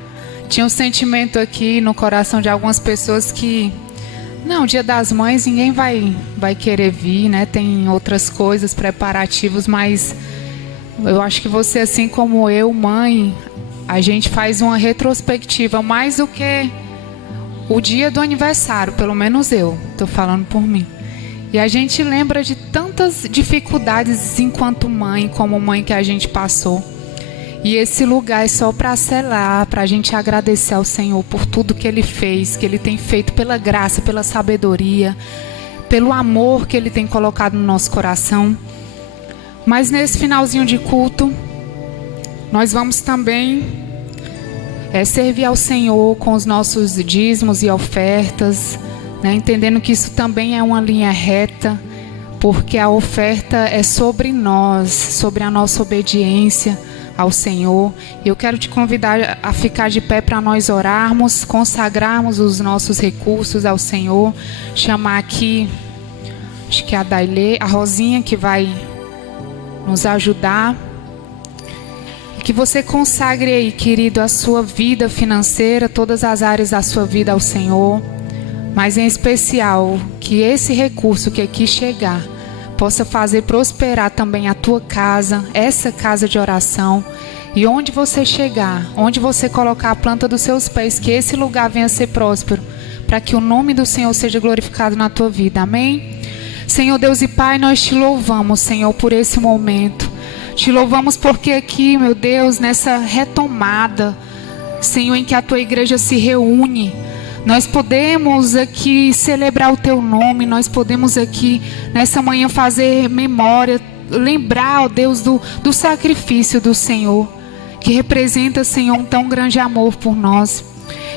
Tinha um sentimento aqui no coração de algumas pessoas que, não, Dia das Mães ninguém vai querer vir, né? Tem outras coisas, preparativos, mas eu acho que você, assim como eu, mãe, a gente faz uma retrospectiva mais do que o dia do aniversário, pelo menos eu, estou falando por mim. E a gente lembra de tantas dificuldades enquanto mãe, como mãe que a gente passou. E esse lugar é só para selar, para a gente agradecer ao Senhor por tudo que Ele fez, que Ele tem feito, pela graça, pela sabedoria, pelo amor que Ele tem colocado no nosso coração. Mas nesse finalzinho de culto, nós vamos também servir ao Senhor com os nossos dízimos e ofertas, né? Entendendo que isso também é uma linha reta, porque a oferta é sobre nós, sobre a nossa obediência ao Senhor. Eu quero te convidar a ficar de pé para nós orarmos, consagrarmos os nossos recursos ao Senhor. Chamar aqui, acho que é a Dailê, a Rosinha, que vai nos ajudar. Que você consagre aí, querido, a sua vida financeira, todas as áreas da sua vida ao Senhor. Mas em especial, que esse recurso que aqui chegar possa fazer prosperar também a tua casa, essa casa de oração. E onde você chegar, onde você colocar a planta dos seus pés, que esse lugar venha a ser próspero, para que o nome do Senhor seja glorificado na tua vida. Amém? Senhor Deus e Pai, nós te louvamos, Senhor, por esse momento. Te louvamos porque aqui, meu Deus, nessa retomada, Senhor, em que a tua igreja se reúne, nós podemos aqui celebrar o teu nome, nós podemos aqui nessa manhã fazer memória, lembrar, ó Deus, do sacrifício do Senhor, que representa, Senhor, um tão grande amor por nós.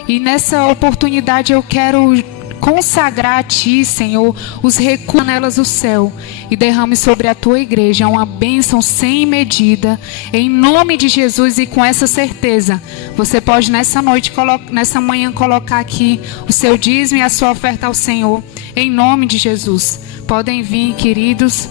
E nessa oportunidade eu quero consagrar a Ti, Senhor, os recursos nelas do céu, e derrame sobre a Tua igreja uma bênção sem medida, em nome de Jesus. E com essa certeza, você pode nessa manhã colocar aqui o seu dízimo e a sua oferta ao Senhor, em nome de Jesus. Podem vir, queridos.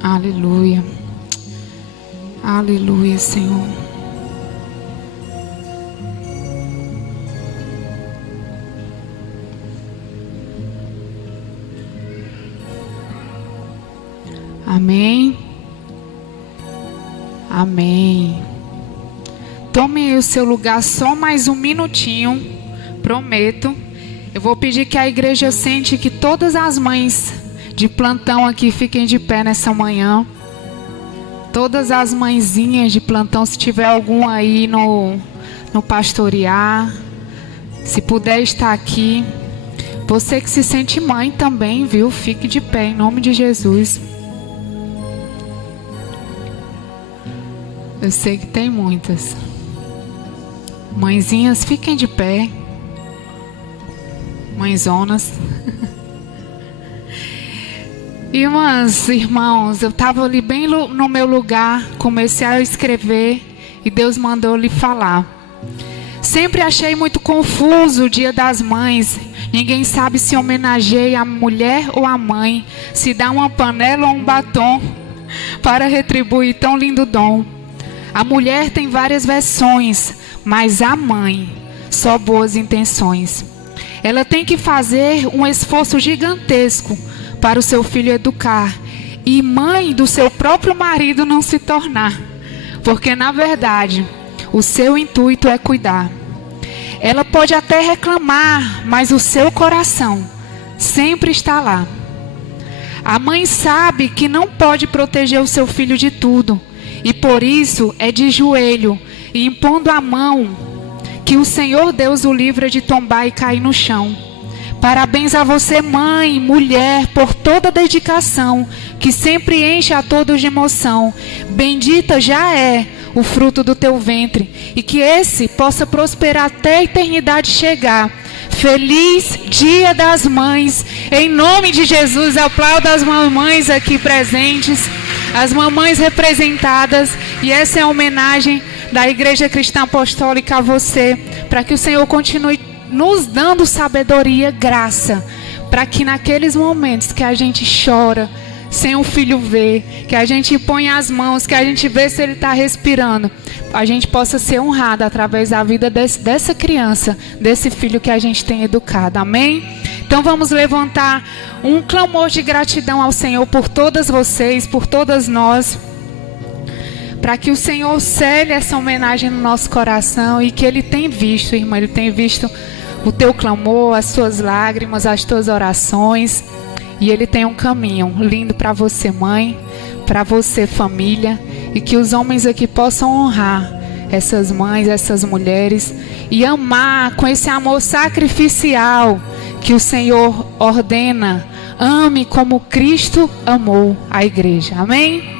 Aleluia. Aleluia, Senhor. Amém. Amém. Tome o seu lugar só mais um minutinho. Prometo. Eu vou pedir que a igreja sente que todas as mães de plantão aqui fiquem de pé nessa manhã. Todas as mãezinhas de plantão, se tiver algum aí no pastorear, se puder estar aqui. Você que se sente mãe também, viu? Fique de pé em nome de Jesus. Eu sei que tem muitas. Mãezinhas, fiquem de pé. Mãezonas. Irmãs, irmãos, eu estava ali bem no meu lugar, comecei a escrever e Deus mandou lhe falar. Sempre achei muito confuso o Dia das Mães. Ninguém sabe se homenageia a mulher ou a mãe, se dá uma panela ou um batom para retribuir tão lindo dom. A mulher tem várias versões, mas a mãe, só boas intenções. Ela tem que fazer um esforço gigantesco para o seu filho educar e mãe do seu próprio marido não se tornar, porque na verdade o seu intuito é cuidar. Ela pode até reclamar, mas o seu coração sempre está lá. A mãe sabe que não pode proteger o seu filho de tudo, e por isso é de joelho e impondo a mão que o Senhor Deus o livra de tombar e cair no chão. Parabéns a você, mãe, mulher, por toda a dedicação que sempre enche a todos de emoção. Bendita já é o fruto do teu ventre, e que esse possa prosperar até a eternidade chegar. Feliz Dia das Mães, em nome de Jesus. Aplauda as mamães aqui presentes, as mamães representadas, e essa é a homenagem da Igreja Cristã Apostólica a você, para que o Senhor continue nos dando sabedoria, graça, para que naqueles momentos que a gente chora, sem o filho ver, que a gente põe as mãos, que a gente vê se ele está respirando, a gente possa ser honrado através da vida dessa criança, desse filho que a gente tem educado, amém? Então vamos levantar um clamor de gratidão ao Senhor por todas vocês, por todas nós, para que o Senhor cele essa homenagem no nosso coração, e que Ele tem visto, irmã, Ele tem visto o teu clamor, as tuas lágrimas, as tuas orações, e Ele tem um caminho lindo para você, mãe, para você, família, e que os homens aqui possam honrar essas mães, essas mulheres, e amar com esse amor sacrificial que o Senhor ordena. Ame como Cristo amou a igreja, amém?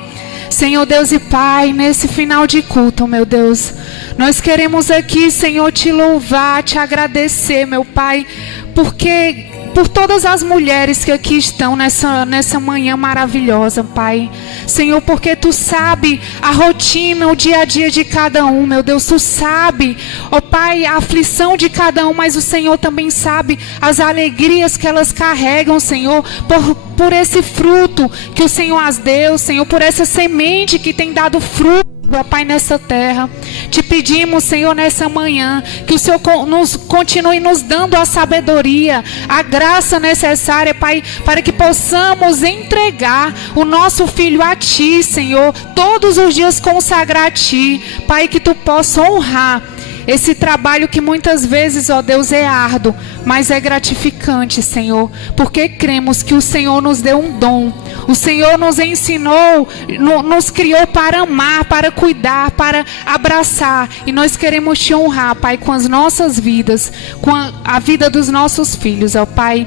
Senhor Deus e Pai, nesse final de culto, meu Deus, nós queremos aqui, Senhor, te louvar, te agradecer, meu Pai, porque por todas as mulheres que aqui estão nessa manhã maravilhosa, Pai. Senhor, porque Tu sabe a rotina, o dia a dia de cada um, meu Deus. Tu sabe, ó Pai, a aflição de cada um, mas o Senhor também sabe as alegrias que elas carregam, Senhor, por esse fruto que o Senhor as deu, Senhor, por essa semente que tem dado fruto, ó Pai, nessa terra. Te pedimos, Senhor, nessa manhã, que o Senhor continue nos dando a sabedoria, a graça necessária, Pai, para que possamos entregar o nosso filho a Ti, Senhor, todos os dias consagrar a Ti, Pai, que Tu possa honrar Esse trabalho que muitas vezes, ó Deus, é árduo, mas é gratificante, Senhor, porque cremos que o Senhor nos deu um dom. O Senhor nos ensinou, nos criou para amar, para cuidar, para abraçar. E nós queremos te honrar, Pai, com as nossas vidas, com a vida dos nossos filhos, ó Pai.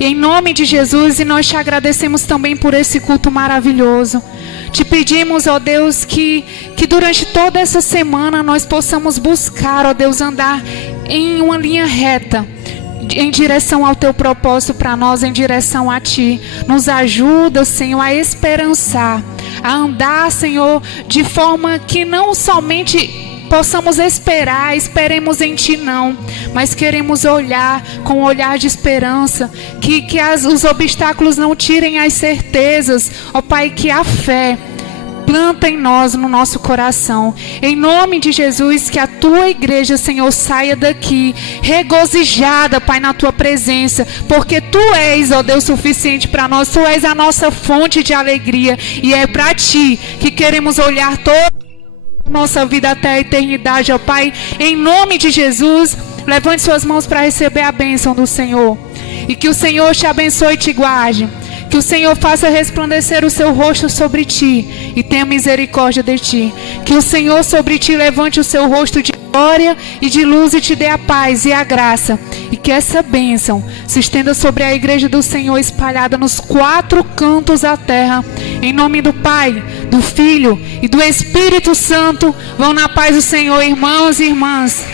E em nome de Jesus, e nós te agradecemos também por esse culto maravilhoso. Te pedimos, ó Deus, que durante toda essa semana nós possamos buscar, ó Deus, andar em uma linha reta, em direção ao teu propósito para nós, em direção a ti. Nos ajuda, Senhor, a esperançar, a andar, Senhor, de forma que não somente possamos esperemos em ti não, mas queremos olhar com um olhar de esperança, que os obstáculos não tirem as certezas, ó Pai, que a fé planta em nós, no nosso coração. Em nome de Jesus, que a tua igreja, Senhor, saia daqui regozijada, Pai, na tua presença, porque tu és, ó Deus, suficiente para nós. Tu és a nossa fonte de alegria, e é para ti que queremos olhar toda a nossa vida até a eternidade, ó Pai. Em nome de Jesus, levante suas mãos para receber a bênção do Senhor, e que o Senhor te abençoe e te guarde. Que o Senhor faça resplandecer o seu rosto sobre ti e tenha misericórdia de ti. Que o Senhor sobre ti levante o seu rosto de glória e de luz e te dê a paz e a graça. E que essa bênção se estenda sobre a igreja do Senhor espalhada nos 4 cantos da terra. Em nome do Pai, do Filho e do Espírito Santo. Vão na paz do Senhor, irmãos e irmãs.